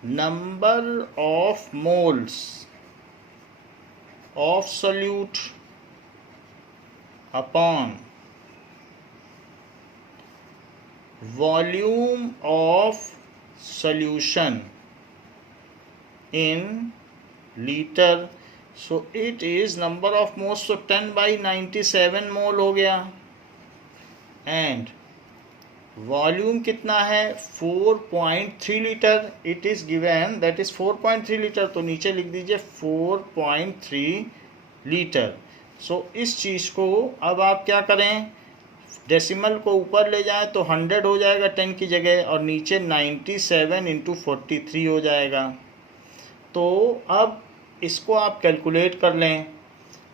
number of moles of solute upon volume of solution in liter, so it is number of moles, so 10/97 मोल हो गया, and volume कितना है 4.3 litre, it is given that is 4.3 litre, तो नीचे लिख दीजिए 4.3 litre. सो इस चीज़ को अब आप क्या करें, डेसिमल को ऊपर ले जाएं तो 100 हो जाएगा 10 की जगह, और नीचे 97 इंटू 43 हो जाएगा। तो अब इसको आप कैलकुलेट कर लें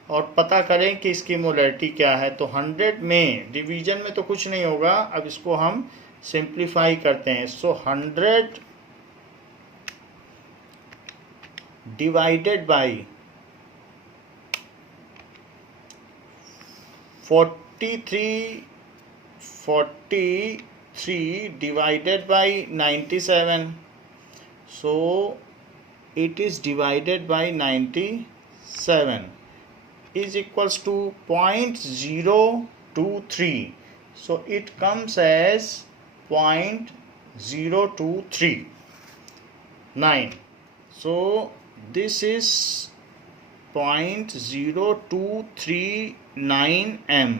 और पता करें कि इसकी मोलैरिटी क्या है। तो 100 में डिवीजन में तो कुछ नहीं होगा, अब इसको हम सिंप्लीफाई करते हैं। सो 100 divided by 43 divided by 97. So it is divided by 97 is equals to 0.023. So it comes as 0.0239. So this is 0.0239 m,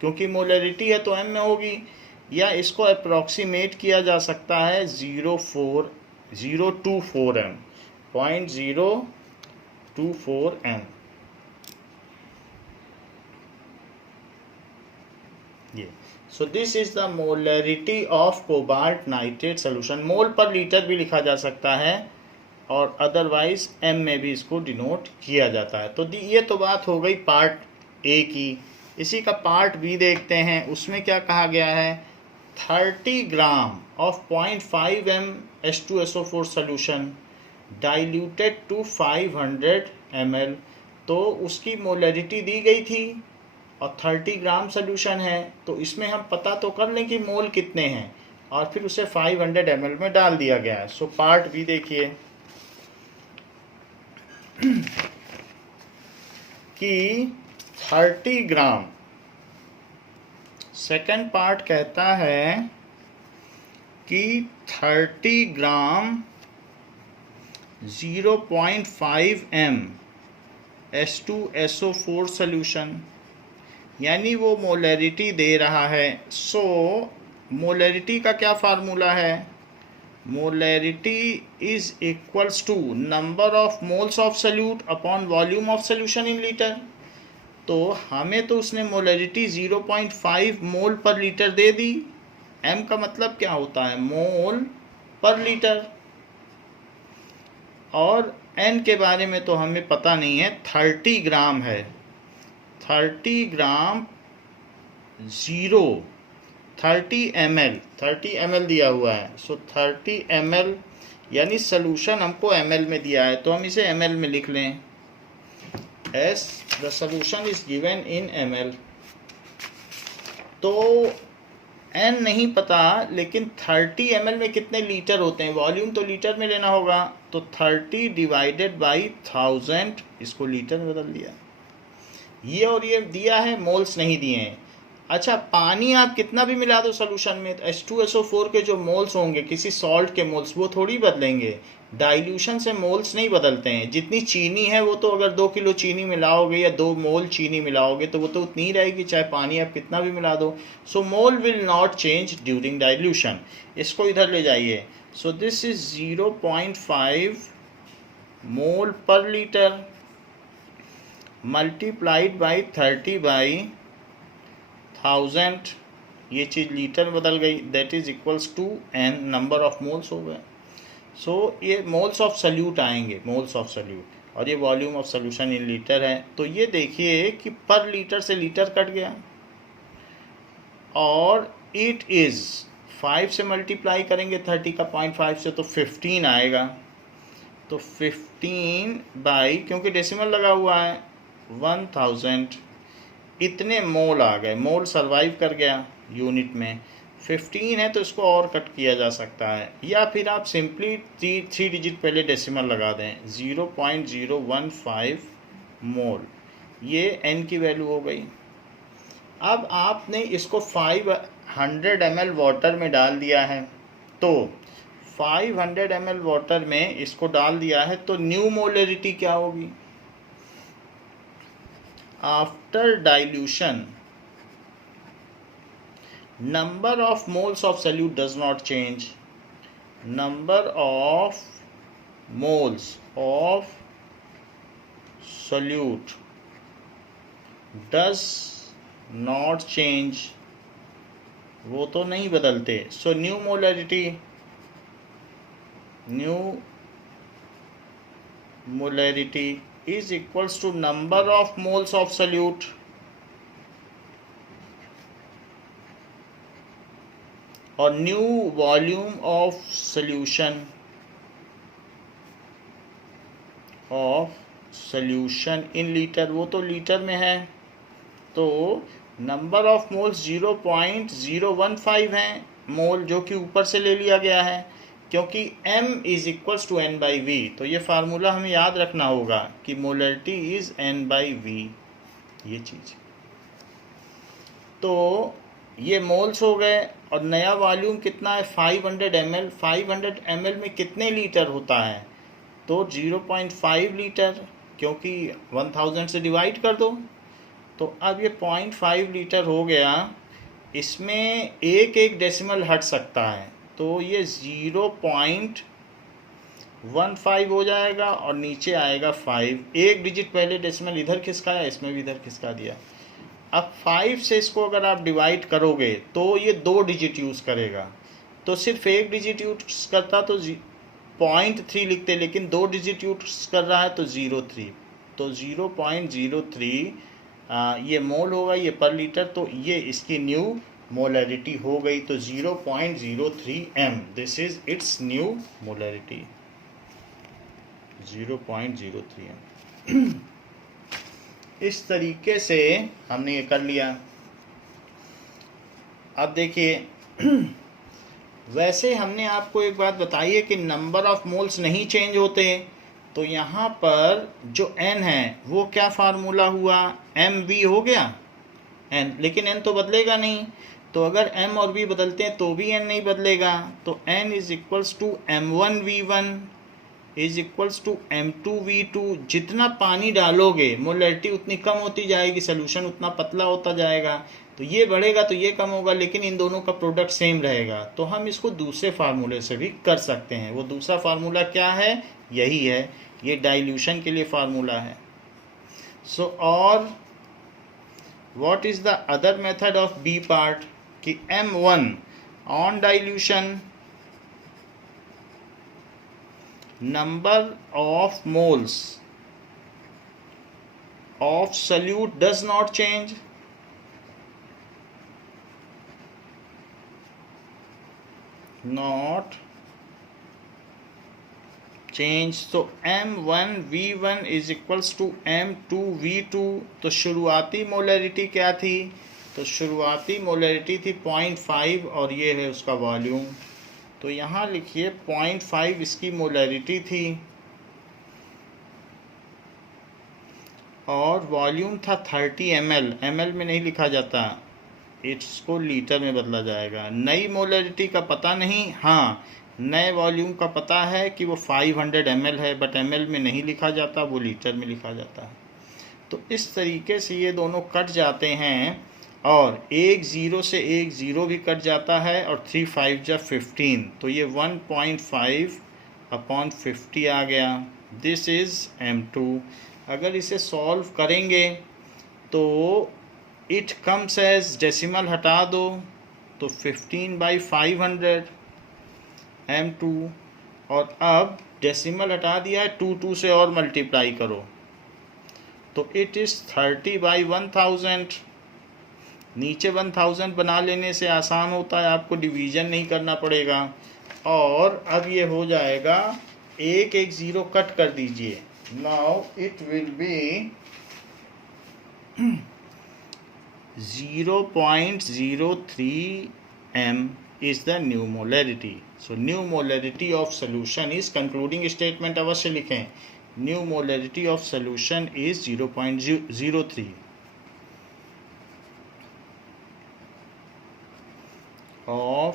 क्योंकि मोलरिटी है तो m में होगी, या इसको अप्रॉक्सीमेट किया जा सकता है 0.024 m, 0.024 m. ये so this is the molarity of cobalt nitrate solution. Mole per litre भी लिखा जा सकता है और अदरवाइज m में भी इसको डिनोट किया जाता है. तो ये तो बात हो गई पार्ट ए की. इसी का पार्ट बी देखते हैं. उसमें क्या कहा गया है, 30 gram of 0.5 m H2SO4 solution diluted to 500 ml. तो उसकी मोलरिटी दी गई थी और 30 ग्राम सोल्यूशन है, तो इसमें हम पता तो कर लें कि मोल कितने हैं, और फिर उसे 500 ml में डाल दिया गया है. सो पार्ट बी देखिए कि 30 ग्राम. सेकंड पार्ट कहता है कि 30 ग्राम 0.5 m H2SO4 सोल्यूशन, यानी वो मोलरिटी दे रहा है. सो मोलरिटी का क्या फार्मूला है, molarity is equals to number of moles of solute upon volume of solution in litre. तो हमें तो उसने मोलरिटी 0.5 मोल पर लीटर दे दी. m का मतलब क्या होता है, मोल पर लीटर, और n के बारे में तो हमें पता नहीं है. 30 ग्राम है, 30 ग्राम 30 ml दिया हुआ है. सो 30 ml यानी सोल्यूशन हमको ml में दिया है, तो हम इसे ml में लिख लें. as the solution is given in ml. तो n नहीं पता, लेकिन 30 ml में कितने लीटर होते हैं, वॉल्यूम तो लीटर में लेना होगा. तो 30 डिवाइडेड बाई 1000, इसको लीटर में बदल दिया. ये और ये दिया है, मोल्स नहीं दिए हैं. अच्छा, पानी आप कितना भी मिला दो सोल्यूशन में, तो H2SO4 के जो मोल्स होंगे किसी सॉल्ट के मोल्स, वो थोड़ी बदलेंगे. डाइल्यूशन से मोल्स नहीं बदलते हैं. जितनी चीनी है वो तो अगर 2 किलो चीनी मिलाओगे या 2 मोल चीनी मिलाओगे तो वो तो उतनी ही रहेगी, चाहे पानी आप कितना भी मिला दो. So mole will not change during dilution. इसको इधर ले जाइए. सो this is 0.5 mole per litre multiplied by 30 by 1000. ये चीज़ लीटर में बदल गई. That is equals to n, number of moles हो गए. सो ये मोल्स ऑफ सोल्यूट आएंगे, मोल्स ऑफ सोल्यूट, और ये volume of solution in litre है. तो ये देखिए कि पर लीटर से लीटर कट गया, और इट इज़ 5 से मल्टीप्लाई करेंगे 30 का 0.5 से, तो 15 आएगा. तो 15 बाई, क्योंकि डेसिमल लगा हुआ है, 1000. इतने मोल आ गए. मोल सरवाइव कर गया यूनिट में. 15 है तो इसको और कट किया जा सकता है, या फिर आप सिंपली 3 डिजिट पहले डेसिमल लगा दें. 0.015 मोल, ये n की वैल्यू हो गई. अब आपने इसको 500 ml वाटर में डाल दिया है. तो 500 ml वाटर में इसको डाल दिया है, तो न्यू मोलरिटी क्या होगी, after dilution number of moles of solute does not change. Number of moles of solute does not change. वो तो नहीं बदलते. So new molarity is equals to number of moles of solute और new volume of solution in litre. वो तो litre में है, तो नंबर ऑफ मोल्स 0.015 हैं, मोल जो कि ऊपर से ले लिया गया है, क्योंकि m is equals to n by V. तो ये फार्मूला हमें याद रखना होगा कि molarity is n by V, ये चीज़। तो ये मोल्स हो गए, और नया वॉल्यूम कितना है 500 ml। 500 ml में कितने लीटर होता है, तो 0.5 लीटर, क्योंकि 1000 से डिवाइड कर दो। तो अब ये 0.5 लीटर हो गया, इसमें एक एक डेसिमल हट सकता है, तो ये 0.15 हो जाएगा और नीचे आएगा 5। एक डिजिट पहले डेसिमल इधर खिसकाया, इसमें भी इधर खिसका दिया। अब 5 से इसको अगर आप डिवाइड करोगे तो ये 2 डिजिट यूज़ करेगा, तो सिर्फ एक डिजिट यूज़ करता तो 0.3 लिखते, लेकिन 2 डिजिट यूज़ कर रहा है तो 0.3, तो 0.03 ये मोल होगा, ये पर लीटर, तो ये इसकी न्यू मोलरिटी हो गई। तो 0.03 m, this is it's new molarity, 0.03 m। इस तरीके से हमने ये कर लिया। अब देखिए वैसे हमने आपको एक बात बताई है कि नंबर ऑफ मोल्स नहीं चेंज होते, तो यहाँ पर जो n है वो क्या फार्मूला हुआ, mv हो गया n, लेकिन n तो बदलेगा नहीं, तो अगर m और v बदलते हैं तो भी n नहीं बदलेगा। तो n is equals to m1v1 is equals to m2v2। जितना पानी डालोगे मोलरिटी उतनी कम होती जाएगी, सोल्यूशन उतना पतला होता जाएगा, तो ये बढ़ेगा तो ये कम होगा, लेकिन इन दोनों का प्रोडक्ट सेम रहेगा। तो हम इसको दूसरे फार्मूले से भी कर सकते हैं। वो दूसरा फार्मूला क्या है, यही है, ये डाइल्यूशन के लिए फार्मूला है। सो और what is the other method of B part, कि m1 on dilution number of moles of solute does not change, not change। तो m1v1 is equals to m2v2। तो शुरुआती मोलरिटी क्या थी, तो शुरुआती मोलरिटी थी 0.5 और ये है उसका वॉल्यूम। तो यहाँ लिखिए 0.5 इसकी मोलरिटी थी और वॉल्यूम था 30 ml। ml में नहीं लिखा जाता, इसको लीटर में बदला जाएगा। नई मोलरिटी का पता नहीं, हाँ नए वॉल्यूम का पता है कि वो 500 ml है, बट ml में नहीं लिखा जाता, वो लीटर में लिखा जाता है। तो इस तरीके से ये दोनों कट जाते हैं, और एक ज़ीरो से एक ज़ीरो भी कट जाता है, और 3 5 जा 15, तो ये 1.5/50 आ गया। This is m2। अगर इसे सॉल्व करेंगे तो इट कम्स एज, डेसिमल हटा दो तो 15/500 m2, और अब डेसिमल हटा दिया है, 2 से और मल्टीप्लाई करो तो इट इज़ 30/1000। नीचे 1000 बना लेने से आसान होता है, आपको डिवीज़न नहीं करना पड़ेगा। और अब ये हो जाएगा, एक एक ज़ीरो कट कर दीजिए, now it will be 0.03 m is the new molarity। So new molarity of solution is, concluding statement अवश्य लिखें, new molarity of solution is 0.03 of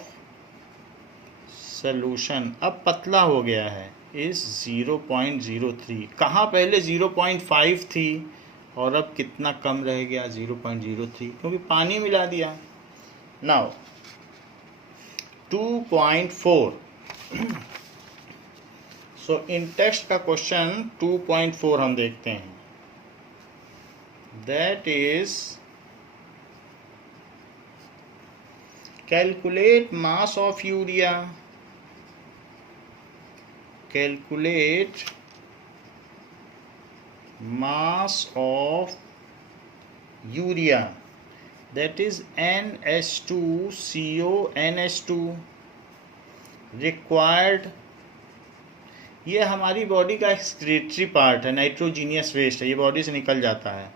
solution। अब पतला हो गया है, इस 0.03। कहाँ पहले 0.5 थी और अब कितना कम रह गया 0.03, क्योंकि पानी मिला दिया। नाउ 2.4। सो इन टेक्स्ट का क्वेश्चन 2.4 हम देखते हैं, that is calculate mass of urea, calculate mass of urea, that is NH2CO NH2 required। ये हमारी बॉडी का एक्सक्रीटरी पार्ट है, नाइट्रोजीनियस वेस्ट है, ये बॉडी से निकल जाता है।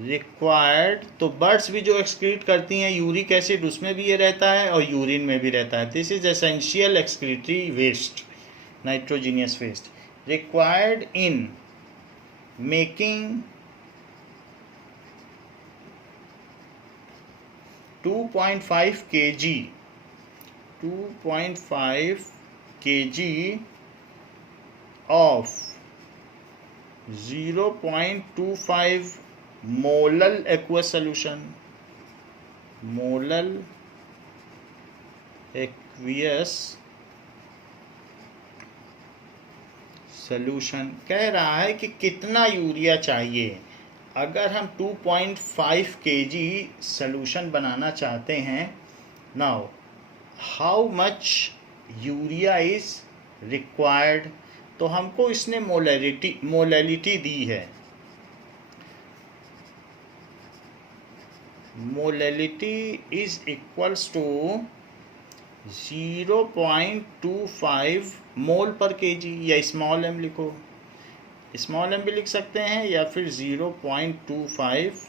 रिक्वायर्ड, तो बर्ड्स भी जो एक्सक्रीट करती हैं यूरिक एसिड, उसमें भी ये रहता है और यूरिन में भी रहता है. This is essential excretory waste, nitrogenous waste, required in making 2.5 kg of 0.25 molal aqueous solution, molal aqueous solution. कह रहा है कि कितना यूरिया चाहिए. अगर हम 2.5 kg सॉल्यूशन बनाना चाहते हैं, now how much urea is required, तो हमको इसने मोलैलिटी दी है. मोलैलिटी इज इक्वल्स टू 0.25 मोल पर केजी, या स्मॉल एम लिखो, स्मॉल एम भी लिख सकते हैं, या फिर 0.25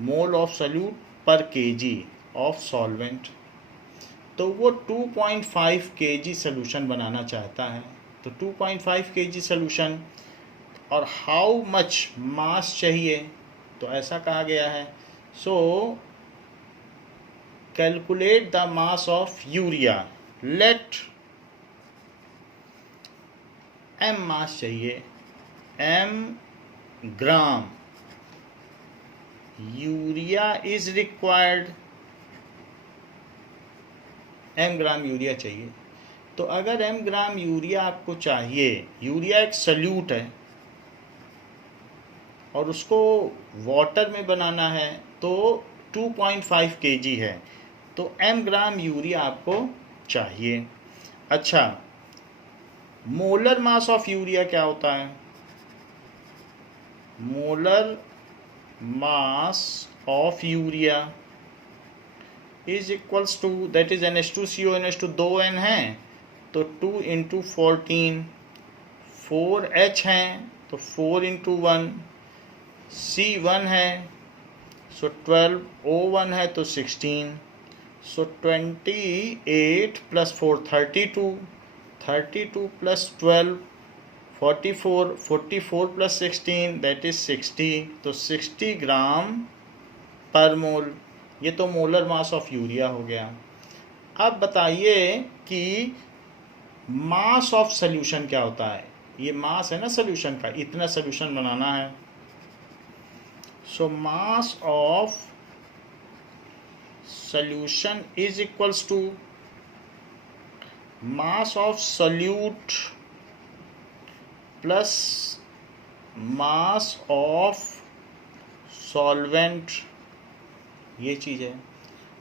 मोल ऑफ सॉल्यूट पर केजी ऑफ सॉल्वेंट. तो वो 2.5 kg सॉल्यूशन बनाना चाहता है. तो 2.5 kg सॉल्यूशन, और हाउ मच मास चाहिए, तो ऐसा कहा गया है. So calculate the mass of urea. Let m mass चाहिए, m gram urea is required, m gram urea चाहिए. तो अगर m ग्राम यूरिया आपको चाहिए, यूरिया एक सल्यूट है और उसको वाटर में बनाना है, तो 2.5 kg है, तो m ग्राम यूरिया आपको चाहिए. अच्छा, मोलर मास ऑफ यूरिया क्या होता है? Molar mass of urea is equals to, that is NH2CO NH2 दो N हैं, तो 2 × 14, 4H हैं तो 4 × 1, C1 है, सो 12, O1 है तो 16, सो 28 + 4 32, 32 + 12 44, 44 + 16 दैट इज 60, तो 60 ग्राम पर मोल. ये तो मोलर मास ऑफ यूरिया हो गया. अब बताइए कि मास ऑफ सॉल्यूशन क्या होता है. ये मास है ना सॉल्यूशन का, इतना सॉल्यूशन बनाना है. So mass of solution is equals to mass of solute plus mass of solvent. ये चीज़ है,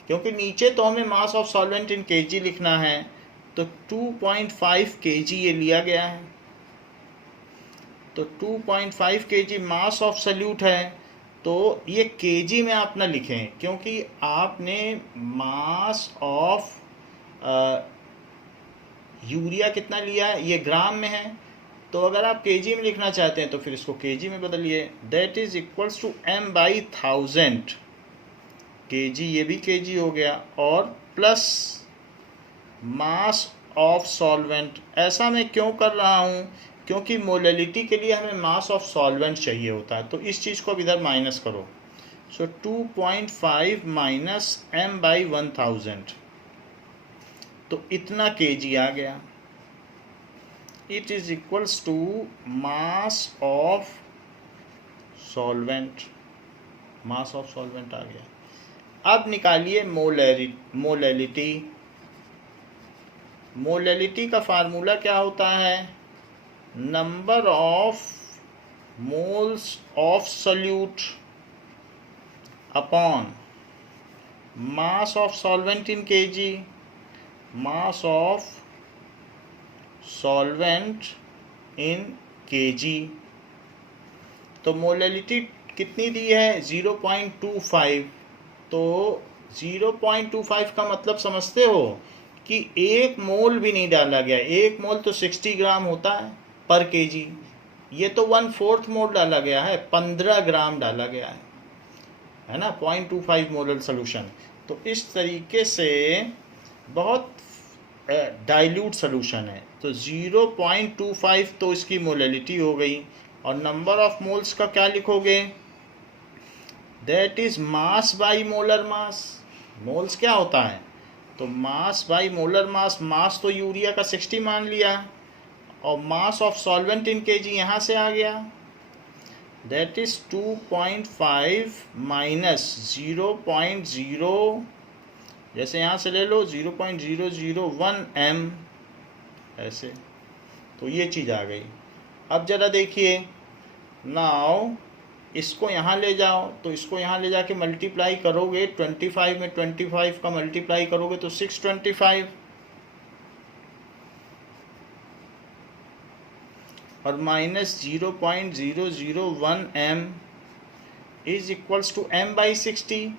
क्योंकि नीचे तो हमें mass of solvent in KG लिखना है, तो 2.5 kg ये लिया गया है. तो 2.5 kg मास ऑफ सॉल्यूट है, तो ये केजी में आप ना लिखें, क्योंकि आपने मास ऑफ यूरिया कितना लिया है, ये ग्राम में है. तो अगर आप केजी में लिखना चाहते हैं तो फिर इसको केजी में बदलिए. That is equals to m/1000 KG, ये भी केजी हो गया, और प्लस मास ऑफ सॉल्वेंट. ऐसा मैं क्यों कर रहा हूँ? क्योंकि मोलैलिटी के लिए हमें मास ऑफ सॉल्वेंट चाहिए होता है, तो इस चीज़ को अब इधर माइनस करो. सो 2.5 - m/1000, तो इतना केजी आ गया. It is equals to mass of solvent. Mass of solvent आ गया. अब निकालिए मोलैलिटी. मोलैलिटी का फार्मूला क्या होता है? Number of moles of solute upon mass of solvent in KG, mass of solvent in KG. तो मोलैलिटी कितनी दी है? 0.25. तो 0.25 का मतलब समझते हो कि 1 मोल भी नहीं डाला गया. 1 मोल तो 60 ग्राम होता है पर केजी. ये तो 1/4 मोल डाला गया है, 15 ग्राम डाला गया है. है ना, 0.25 मोलर सोल्यूशन। तो इस तरीके से बहुत डाइल्यूट सोल्यूशन है। तो 0.25 तो इसकी मोलैलिटी हो गई, और नंबर ऑफ मोल्स का क्या लिखोगे, that is mass by molar mass. Moles क्या होता है, तो मास बाई मोलर मास। मास तो यूरिया का 60 मान लिया, और मास ऑफ सॉल्वेंट इन केजी यहाँ से आ गया, दैट इज 2.5 माइनस 0.0, जैसे यहाँ से ले लो 0.001 m, ऐसे। तो ये चीज़ आ गई। अब ज़रा देखिए, नाउ इसको यहाँ ले जाओ, तो इसको यहाँ ले जाके मल्टीप्लाई करोगे, 25 में 25 का मल्टीप्लाई करोगे तो 625, और minus 0.001 m is equals to m by 60,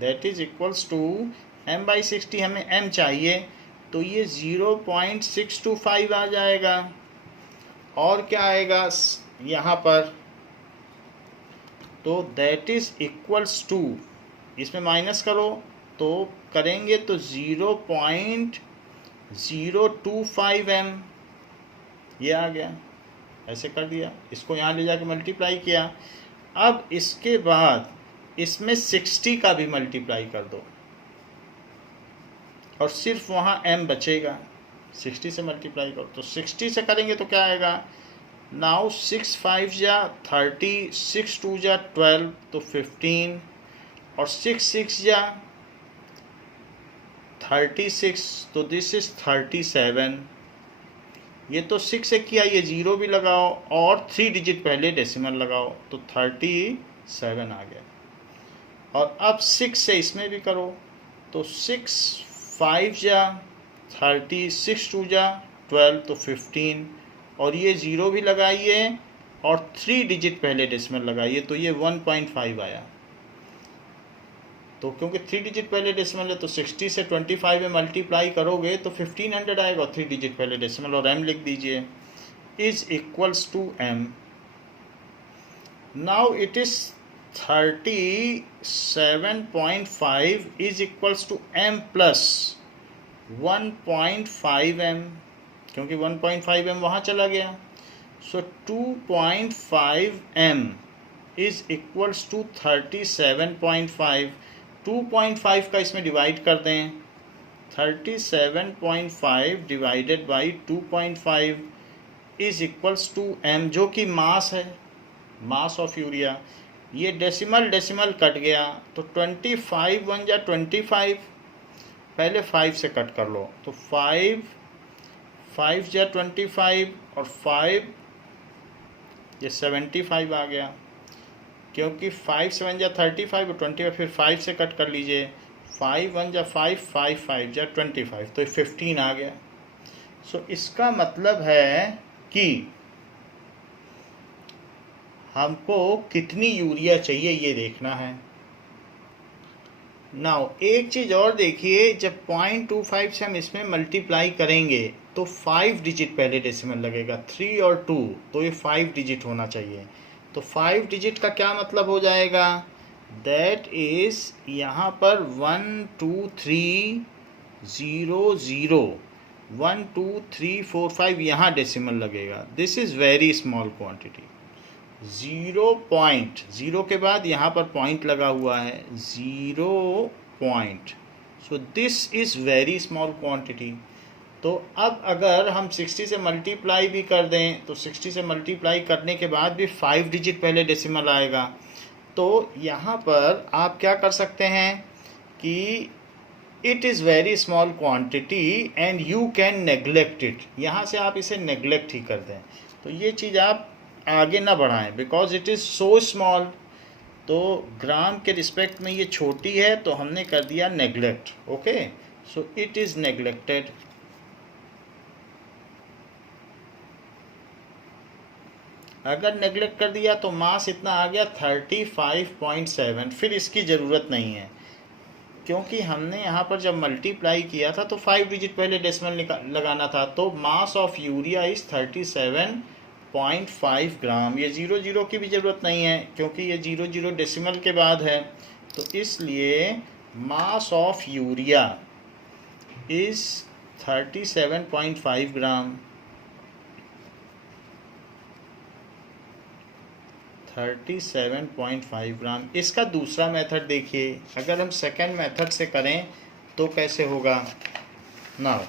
that is equals to m by 60। हमें m चाहिए, तो ये 0.625 आ जाएगा। और क्या आएगा यहाँ पर, तो दैट इज इक्वल्स टू, इसमें माइनस करो तो करेंगे तो 0.025 m, ये आ गया। ऐसे कर दिया, इसको यहाँ ले जाके मल्टीप्लाई किया। अब इसके बाद इसमें 60 का भी मल्टीप्लाई कर दो, और सिर्फ वहाँ m बचेगा। 60 से मल्टीप्लाई करो, तो 60 से करेंगे तो क्या आएगा, नाउ 6 5 जा 30, 6 2 जा 12, तो 15, और 6 6 जा 36, तो दिस इज 37। ये तो 6 से किया, ये 0 भी लगाओ और 3 डिजिट पहले डेसिमल लगाओ, तो 37 आ गया। और अब 6 से इसमें भी करो, तो 6 5 जा 30, 6 2 जा 12, तो 15, और ये 0 भी लगाइए और 3 डिजिट पहले डेसिमल लगाइए, तो ये 1.5 आया। तो क्योंकि 3 डिजिट पहले डेसिमल है, तो 60 से 25 में मल्टीप्लाई करोगे तो 1500 आएगा, और 3 डिजिट पहले डेसिमल, और m लिख दीजिए, is equals to m। Now it is 37.5 is equals to m plus 1.5 m, क्योंकि 1.5 m वहाँ चला गया। So 2.5 m is equals to 37.5। 2.5 का इसमें डिवाइड कर दें, 37.5 divided by 2.5 is equals to m, जो कि मास है, मास ऑफ यूरिया। ये डेसिमल डेसिमल कट गया, तो 25 1 जा 25, पहले 5 से कट कर लो, तो 5 5 जा 25, और 5 ये 75 आ गया, क्योंकि 5 7 जा 35 और 25, फिर 5 से कट कर लीजिए, 5 1 जा 5, 5 5 जा 25, तो 15 आ गया। सो इसका मतलब है कि हमको कितनी यूरिया चाहिए ये देखना है। नाउ एक चीज़ और देखिए, जब 0.25 से हम इसमें मल्टीप्लाई करेंगे तो 5 डिजिट पहले डेसिमल लगेगा, 3 और 2, तो ये 5 डिजिट होना चाहिए। तो 5 डिजिट का क्या मतलब हो जाएगा, दैट इज यहाँ पर 1 2 3 0 0 1 2 3 4 5 यहाँ डेसिमल लगेगा। This is very small quantity. 0.0 के बाद यहाँ पर पॉइंट लगा हुआ है, 0 point. So this is very small quantity. तो अब अगर हम 60 से मल्टीप्लाई भी कर दें, तो 60 से मल्टीप्लाई करने के बाद भी 5 डिजिट पहले डेसिमल आएगा। तो यहाँ पर आप क्या कर सकते हैं कि it is very small quantity and you can neglect it, यहाँ से आप इसे नेग्लेक्ट ही कर दें। तो ये चीज़ आप आगे ना बढ़ाएं, because it is so small. तो ग्राम के रिस्पेक्ट में ये छोटी है, तो हमने कर दिया neglect. Okay, so it is neglected. अगर नेग्लेक्ट कर दिया तो मास इतना आ गया 35.7। फिर इसकी ज़रूरत नहीं है, क्योंकि हमने यहाँ पर जब मल्टीप्लाई किया था तो 5 डिजिट पहले डेसिमल लगाना था। तो मास ऑफ यूरिया इज़ 37.5 ग्राम। ये 0 0 की भी ज़रूरत नहीं है, क्योंकि ये 0 0 डेसिमल के बाद है। तो इसलिए मास ऑफ यूरिया इज 37.5 ग्राम। 37.5 ग्राम। इसका दूसरा मेथड देखिए, अगर हम सेकेंड मेथड से करें तो कैसे होगा। नाउ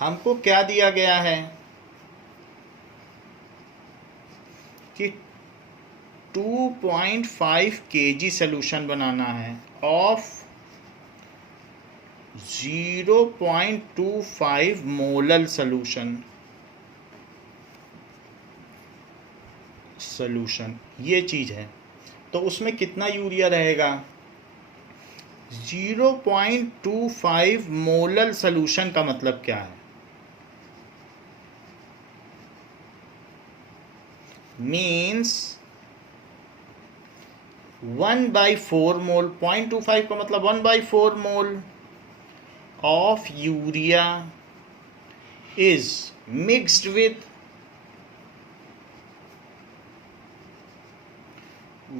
हमको क्या दिया गया है कि 2.5 kg सोल्यूशन बनाना है ऑफ 0.25 मोलल सोल्यूशन। ये चीज़ है, तो उसमें कितना यूरिया रहेगा। 0.25 मोलल सोल्यूशन का मतलब क्या है, मीन्स 1/4 मोल। 0.25 का मतलब 1/4 mole of urea is mixed with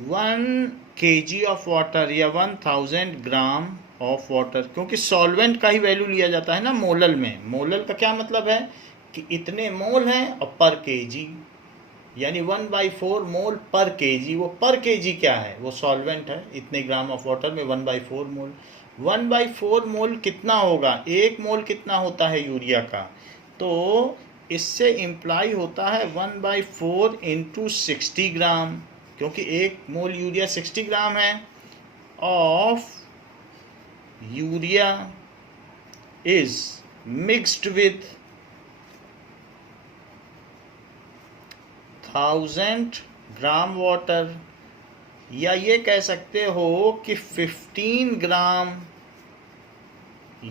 1 kg of water या 1000 ग्राम ऑफ वाटर, क्योंकि सॉल्वेंट का ही वैल्यू लिया जाता है ना मोलल में। मोलल का क्या मतलब है कि इतने मोल हैं और पर केजी, यानी 1/4 मोल पर केजी। वो पर केजी क्या है, वो सॉल्वेंट है। इतने ग्राम ऑफ वाटर में 1/4 मोल। 1/4 मोल कितना होगा, एक मोल कितना होता है यूरिया का, तो इससे इम्प्लाई होता है 1/4 इंटू 60 ग्राम, क्योंकि एक मोल यूरिया 60 ग्राम है of urea is mixed with 1000 gram water, या ये कह सकते हो कि 15 ग्राम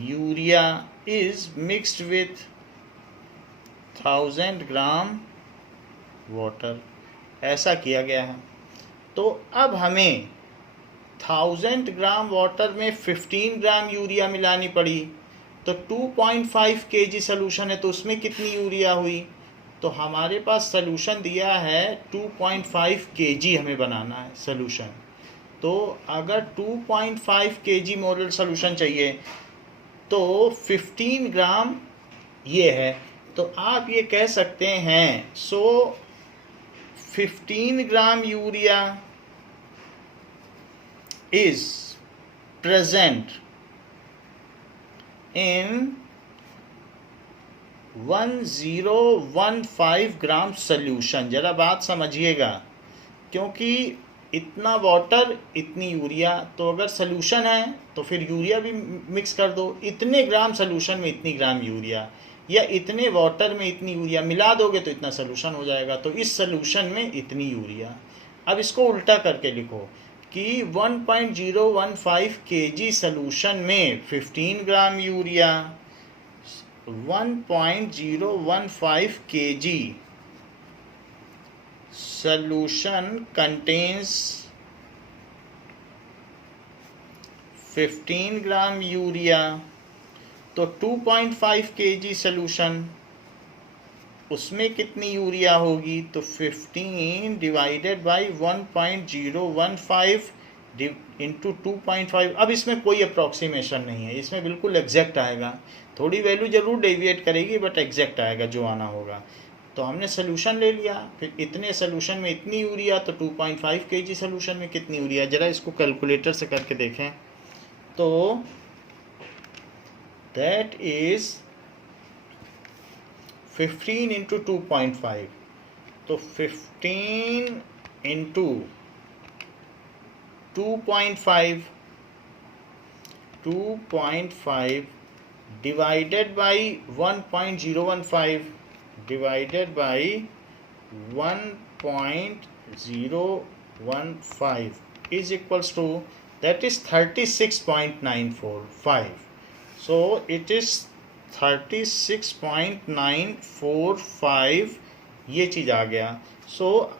urea is mixed with 1000 gram water. ऐसा किया गया है। तो अब हमें 1000 ग्राम वाटर में 15 ग्राम यूरिया मिलानी पड़ी, तो 2.5 kg सोल्यूशन है, तो उसमें कितनी यूरिया हुई। तो हमारे पास सोल्यूशन दिया है 2.5 kg हमें बनाना है सोल्यूशन। तो अगर 2.5 kg मोलल सोल्यूशन चाहिए तो 15 ग्राम ये है, तो आप ये कह सकते हैं 15 gram urea is present in 1015 gram solution. जरा बात समझिएगा, क्योंकि इतना वाटर इतनी यूरिया, तो अगर सोल्यूशन है तो फिर यूरिया भी मिक्स कर दो। इतने ग्राम सोल्यूशन में इतनी ग्राम यूरिया, या इतने वाटर में इतनी यूरिया मिला दोगे तो इतना सोल्यूशन हो जाएगा। तो इस सोल्यूशन में इतनी यूरिया। अब इसको उल्टा करके लिखो कि 1.015 kg सोल्यूशन में 15 gram urea, 1.015 kg solution contains 15 gram urea, तो 2.5 kg सोल्यूशन, उसमें कितनी यूरिया होगी, तो 15 डिवाइडेड बाई 1.015 इंटू 2.5। अब इसमें कोई अप्रॉक्सीमेशन नहीं है, इसमें बिल्कुल एग्जैक्ट आएगा। थोड़ी वैल्यू जरूर डेविएट करेगी बट एग्जैक्ट आएगा जो आना होगा। तो हमने सोल्यूशन ले लिया, फिर इतने सोल्यूशन में इतनी यूरिया, तो 2.5 kg सोल्यूशन में कितनी यूरिया। ज़रा इसको कैलकुलेटर से करके देखें, तो दैट इज़ 15 इंटू 2.5, तो 15 into 2.5 divided by 1.015 divided by 1.015 is equals to, that is 36.945. So it is 36.945 ये चीज़ आ गया। सो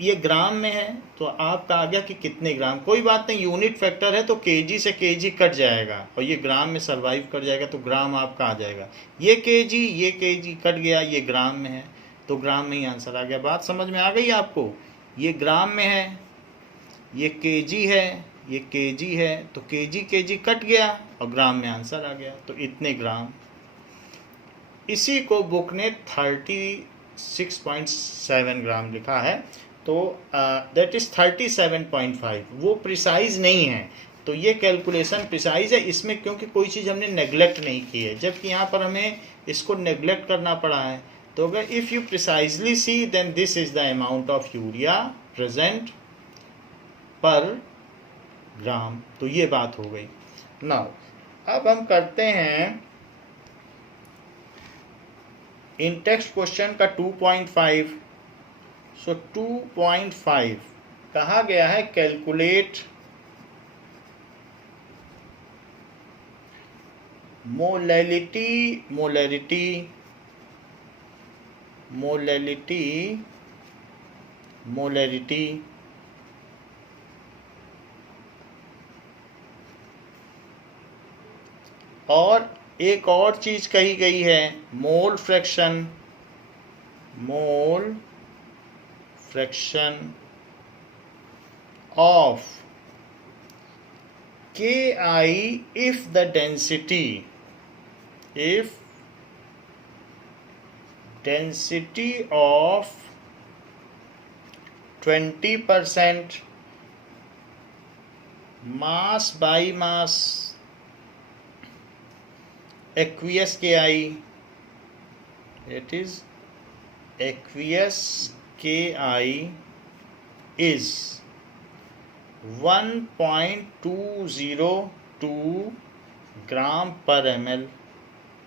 ये ग्राम में है, तो आपका आ गया कि कितने ग्राम। कोई बात नहीं, यूनिट फैक्टर है तो केजी से केजी कट जाएगा और ये ग्राम में सरवाइव कर जाएगा, तो ग्राम आपका आ जाएगा। ये केजी कट गया, ये ग्राम में है, तो ग्राम में ही आंसर आ गया। बात समझ में आ गई आपको। ये ग्राम में है, ये केजी है, ये केजी है, तो केजी कट गया और ग्राम में आंसर आ गया, तो इतने ग्राम। इसी को बुक ने 36.7 ग्राम लिखा है, तो दैट इज 37.5। वो प्रिसाइज नहीं है, तो ये कैलकुलेशन प्रिसाइज है इसमें, क्योंकि कोई चीज़ हमने नेग्लेक्ट नहीं की है, जबकि यहाँ पर हमें इसको नेग्लेक्ट करना पड़ा है। तो अगर if you precisely see then this is the amount of urea present per gram, तो ये बात हो गई। नाउ अब हम करते हैं इन टेक्स्ट क्वेश्चन का 2.5। सो 2.5 कहा गया है कैलकुलेट मोलैरिटी और एक और चीज कही गई है mole fraction of Ki if the density of 20% mass by mass aqueous Ki, it is aqueous Ki is 1.202 gram per ml,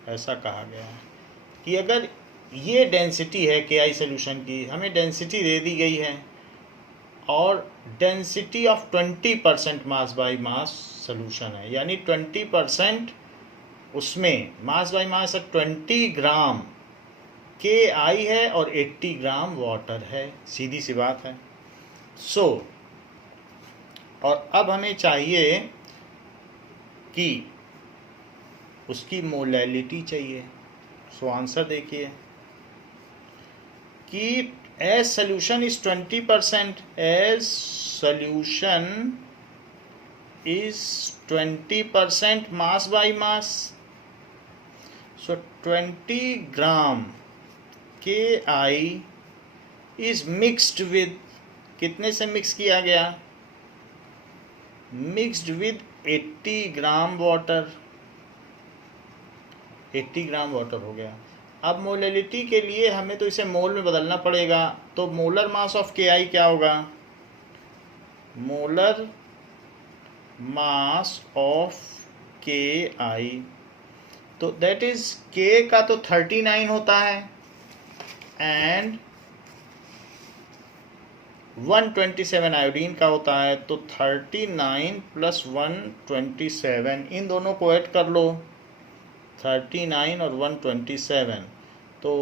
ऐसा कहा गया है कि अगर ये डेंसिटी है Ki सोल्यूशन की, हमें डेंसिटी दे दी गई है और density of 20% mass by mass solution है, यानी 20% उसमें मास बाई मास 20 ग्राम Ki है और 80 ग्राम वाटर है, सीधी सी बात है। और अब हमें चाहिए कि उसकी मोलैलिटी चाहिए। आंसर देखिए कि as solution is 20%, as solution is 20% mass by mass, 20 gram Ki is mixed with, कितने से मिक्स किया गया, mixed with 80 gram water, 80 gram water हो गया। अब मोलैलिटी के लिए हमें तो इसे मोल में बदलना पड़ेगा, तो मोलर मास ऑफ Ki क्या होगा, मोलर मास ऑफ Ki, तो दैट इज K का तो 39 होता है एंड 127 आयोडीन का होता है, तो 39 प्लस 127 इन दोनों को ऐड कर लो, 39 और 127, तो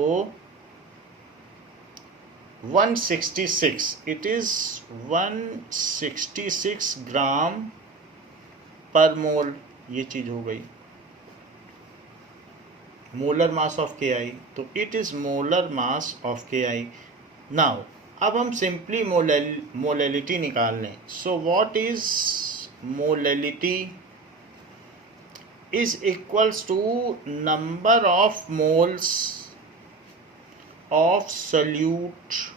166, इट इज 166 ग्राम पर मोल, ये चीज हो गई मोलर मास ऑफ Ki, तो it is molar mass of Ki। Now अब हम सिंपली मोलैलिटी निकाल लें। सो what is molality is equals to number of moles of solute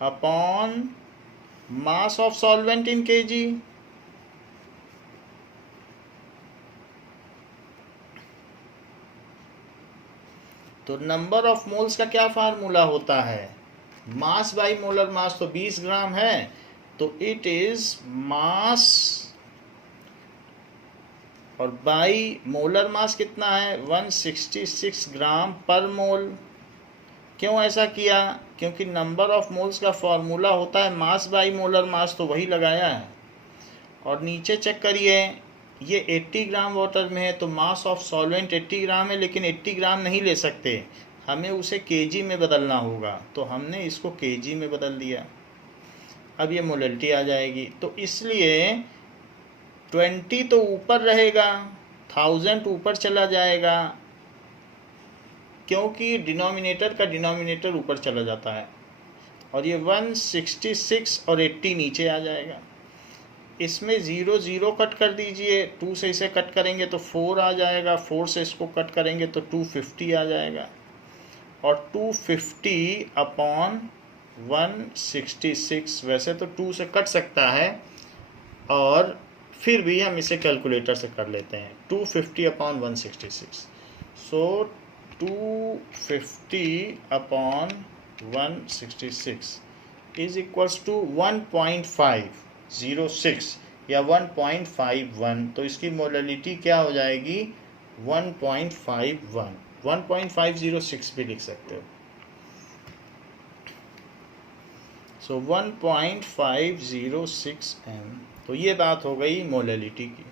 upon mass of solvent in kg। तो नंबर ऑफ मोल्स का क्या formula होता है, मास बाई मोलर मास, तो 20 ग्राम है, तो इट इज मास और बाई मोलर मास कितना है 166 ग्राम पर मोल। क्यों ऐसा किया, क्योंकि नंबर ऑफ मोल्स का फॉर्मूला होता है मास बाई मोलर मास, तो वही लगाया है। और नीचे चेक करिए ये 80 ग्राम वाटर में है, तो मास ऑफ सॉल्वेंट 80 ग्राम है, लेकिन 80 ग्राम नहीं ले सकते, हमें उसे केजी में बदलना होगा, तो हमने इसको केजी में बदल दिया। अब ये मोलैलिटी आ जाएगी, तो इसलिए 20 तो ऊपर रहेगा, 1000 ऊपर चला जाएगा, क्योंकि डिनोमिनेटर का डिनोमिनेटर ऊपर चला जाता है, और ये 166 और 80 नीचे आ जाएगा। इसमें 0 0 कट कर दीजिए, 2 से इसे कट करेंगे तो 4 आ जाएगा, 4 से इसको कट करेंगे तो 250 आ जाएगा, और 250 अपॉन 166, वैसे तो 2 से कट सकता है और फिर भी हम इसे कैलकुलेटर से कर लेते हैं। 250 upon 166, so 250 upon 166 is equals to 1.506 या 1.51। तो इसकी मोलैलिटी क्या हो जाएगी? 1.51, 1.506 भी लिख सकते हो। सो 1.506 m। तो ये बात हो गई मोलैलिटी की।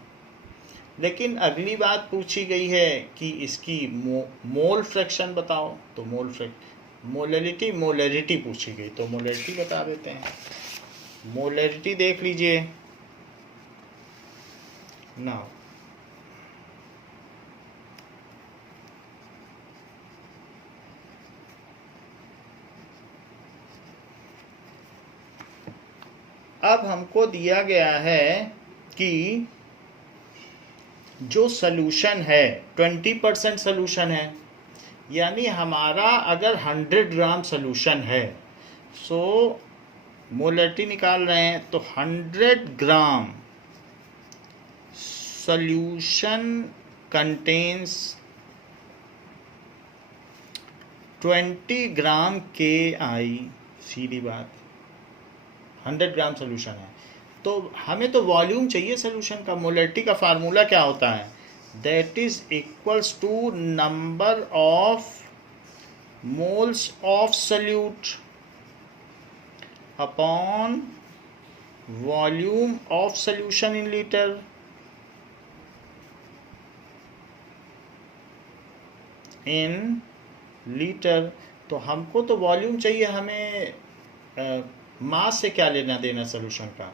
लेकिन अगली बात पूछी गई है कि इसकी मोल फ्रैक्शन बताओ। तो मोलैरिटी पूछी गई, तो मोलैरिटी बता देते हैं। मोलैरिटी देख लीजिए नाउ। अब हमको दिया गया है कि जो सॉल्यूशन है 20% सॉल्यूशन है, यानी हमारा अगर 100 ग्राम सॉल्यूशन है, सो मोलैरिटी निकाल रहे हैं तो 100 ग्राम सॉल्यूशन कंटेन्स 20 ग्राम KI। सीधी बात, 100 ग्राम सॉल्यूशन है तो हमें तो वॉल्यूम चाहिए सॉल्यूशन का। मोलैरिटी का फार्मूला क्या होता है? That is equals to number of moles of solute upon volume of solution in litre in litre. तो हमको तो वॉल्यूम चाहिए, हमें मास से क्या लेना देना सॉल्यूशन का।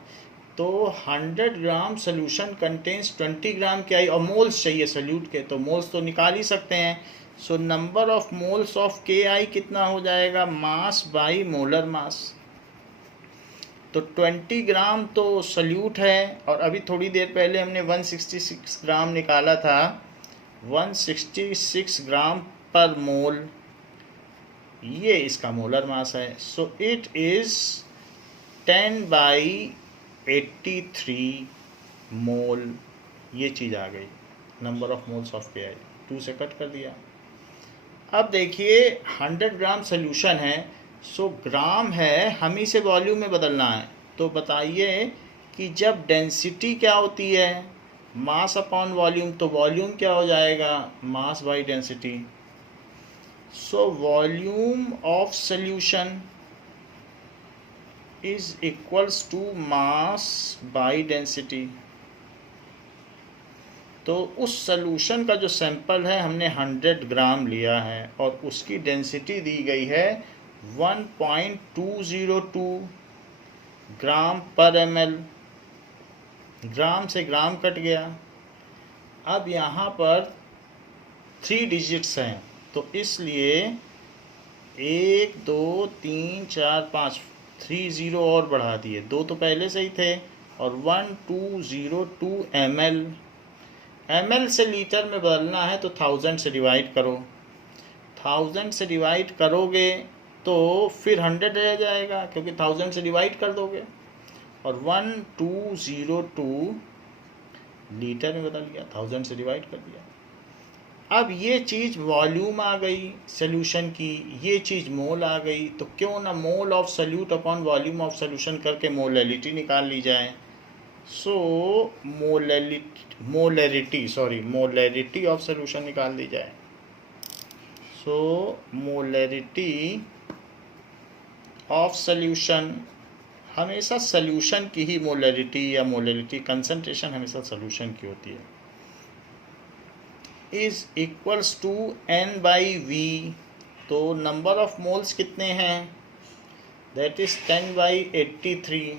तो 100 ग्राम सॉल्यूशन कंटेन्स 20 ग्राम KI, और मोल्स चाहिए सॉल्यूट के, तो मोल्स तो निकाल ही सकते हैं। सो number of moles of KI कितना हो जाएगा? Mass by molar mass. तो 20 ग्राम तो सॉल्यूट है, और अभी थोड़ी देर पहले हमने 166 ग्राम निकाला था, 166 ग्राम पर मोल, ये इसका मोलर मास है। सो इट इज 10/83 मोल। ये चीज़ आ गई, number of moles of KI। 2 से कट कर दिया। अब देखिए 100 ग्राम सोल्यूशन है, सो ग्राम है, हम इसे वॉल्यूम में बदलना है। तो बताइए कि जब डेंसिटी क्या होती है? Mass upon volume. तो वॉल्यूम क्या हो जाएगा? Mass by density. So volume of solution is equals to mass by density। तो उस सॉल्यूशन का जो सैंपल है हमने 100 ग्राम लिया है और उसकी डेंसिटी दी गई है 1.202 ग्राम पर ml। ग्राम से ग्राम कट गया। अब यहाँ पर 3 डिजिट्स हैं, तो इसलिए 1 2 3 4 5 3 0 और बढ़ा दिए, 2 तो पहले से ही थे, और 1202 ml। ml से लीटर में बदलना है तो 1000 से डिवाइड करो। 1000 से डिवाइड करोगे तो फिर 100 रह जाएगा, क्योंकि 1000 से डिवाइड कर दोगे, और 1202 लीटर में बदल गया, 1000 से डिवाइड कर दिया। अब ये चीज़ वॉल्यूम आ गई सोल्यूशन की, ये चीज़ मोल आ गई, तो क्यों ना mole of solute upon volume of solution करके मोलैलिटी निकाल ली जाए। सो मोलैरिटी ऑफ सोल्यूशन निकाल दी जाए। सो मोलैरिटी ऑफ सोल्यूशन, हमेशा सोल्यूशन की ही मोलैरिटी या मोलैरिटी कंसंट्रेशन हमेशा सोल्यूशन की होती है, इज इक्वल्स टू N/V। तो नंबर ऑफ मोल्स कितने हैं? That is 10/83।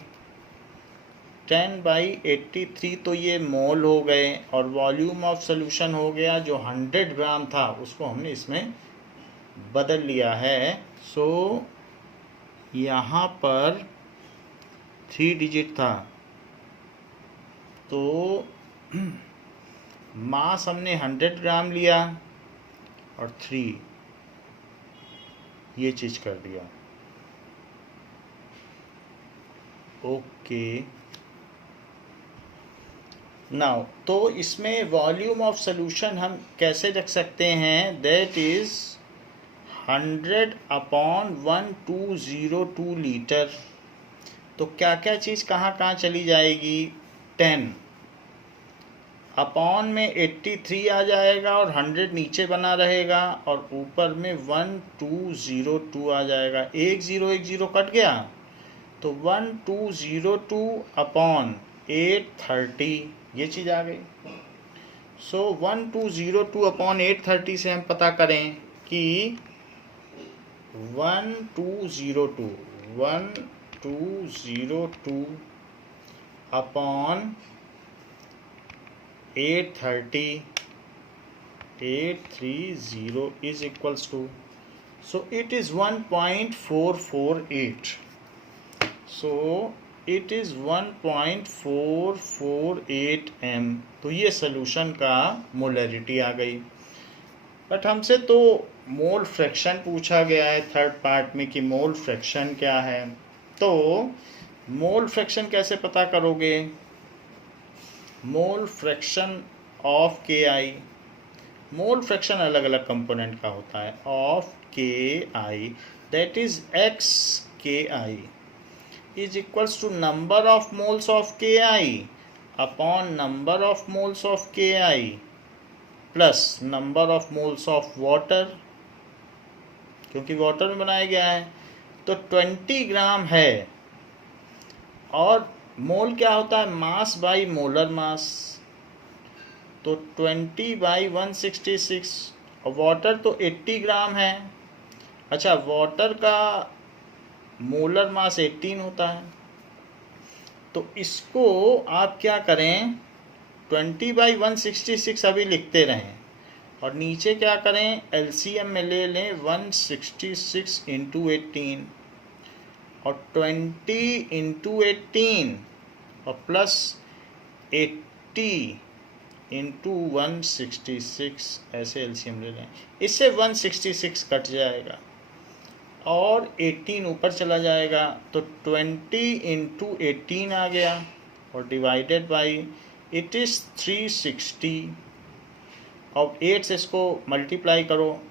10/83 तो ये मोल हो गए, और वॉल्यूम ऑफ सोल्यूशन हो गया, जो 100 ग्राम था उसको हमने इसमें बदल लिया है। सो यहाँ पर 3 डिजिट था, तो मास हमने 100 ग्राम लिया और 3 ये चीज़ कर दिया। ओके नाउ तो इसमें वॉल्यूम ऑफ सॉल्यूशन हम कैसे रख सकते हैं, दैट इज 100/1202 लीटर। तो क्या क्या चीज़ कहाँ कहाँ चली जाएगी, 10 अपॉन में 83 आ जाएगा और 100 नीचे बना रहेगा और ऊपर में 1202 आ जाएगा। 1010 कट गया तो 1202 अपॉन 830 ये चीज़ आ गई। सो 1202 अपॉन 830 से हम पता करें कि 1202 upon 830 is equals to, so it is 1.448. So it is 1.448 m। तो ये सोल्यूशन का मोलरिटी आ गई। बट हमसे तो मोल फ्रैक्शन पूछा गया है थर्ड पार्ट में कि मोल फ्रैक्शन क्या है। तो मोल फ्रैक्शन कैसे पता करोगे, mole fraction of K I, mole fraction अलग अलग कंपोनेंट का होता है, of K I that is X K I is equals to number of moles of K I upon number of moles of K I plus number of moles of water, क्योंकि water में बनाया गया है। तो 20 ग्राम है और मोल क्या होता है, मास बाई मोलर मास। तो 20/166 और वाटर तो 80 ग्राम है। अच्छा वाटर का मोलर मास 18 होता है। तो इसको आप क्या करें, 20/166 अभी लिखते रहें और नीचे क्या करें, एलसीएम में ले लें 166 × 18 और 20 × 18 और प्लस 80 × 166 ऐसे एलसीएम ले लें। इससे 166 कट जाएगा और 18 ऊपर चला जाएगा तो 20 × 18 आ गया और डिवाइडेड बाई इट इज़ 360 और 8 से इसको मल्टीप्लाई करो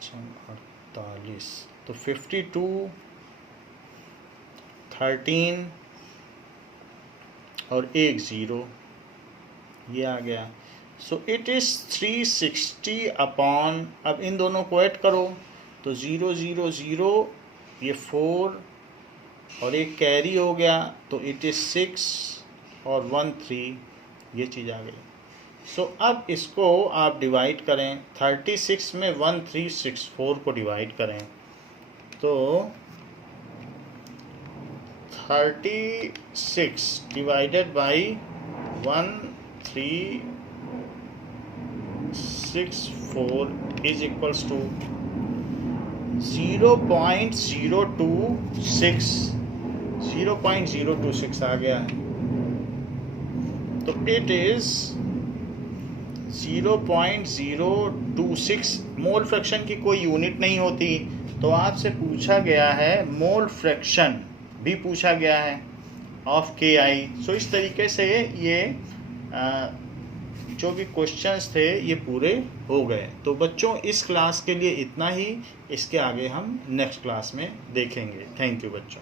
48 तो 52 13 और 1 0 ये आ गया। सो इट इज़ 360 अपॉन, अब इन दोनों को ऐड करो तो 0 0 0 ये 4 और एक कैरी हो गया तो इट इज़ 6 और 1 3 ये चीज़ आ गई। सो अब इसको आप डिवाइड करें, 36 में 1364 को डिवाइड करें तो 36 divided by 1364 is equals to 0.026 आ गया है। तो इट इज 0.026। मोल फ्रैक्शन की कोई यूनिट नहीं होती, तो आपसे पूछा गया है मोल फ्रैक्शन भी पूछा गया है ऑफ के आई। सो इस तरीके से ये जो भी क्वेश्चंस थे ये पूरे हो गए। तो बच्चों इस क्लास के लिए इतना ही, इसके आगे हम नेक्स्ट क्लास में देखेंगे। थैंक यू बच्चों।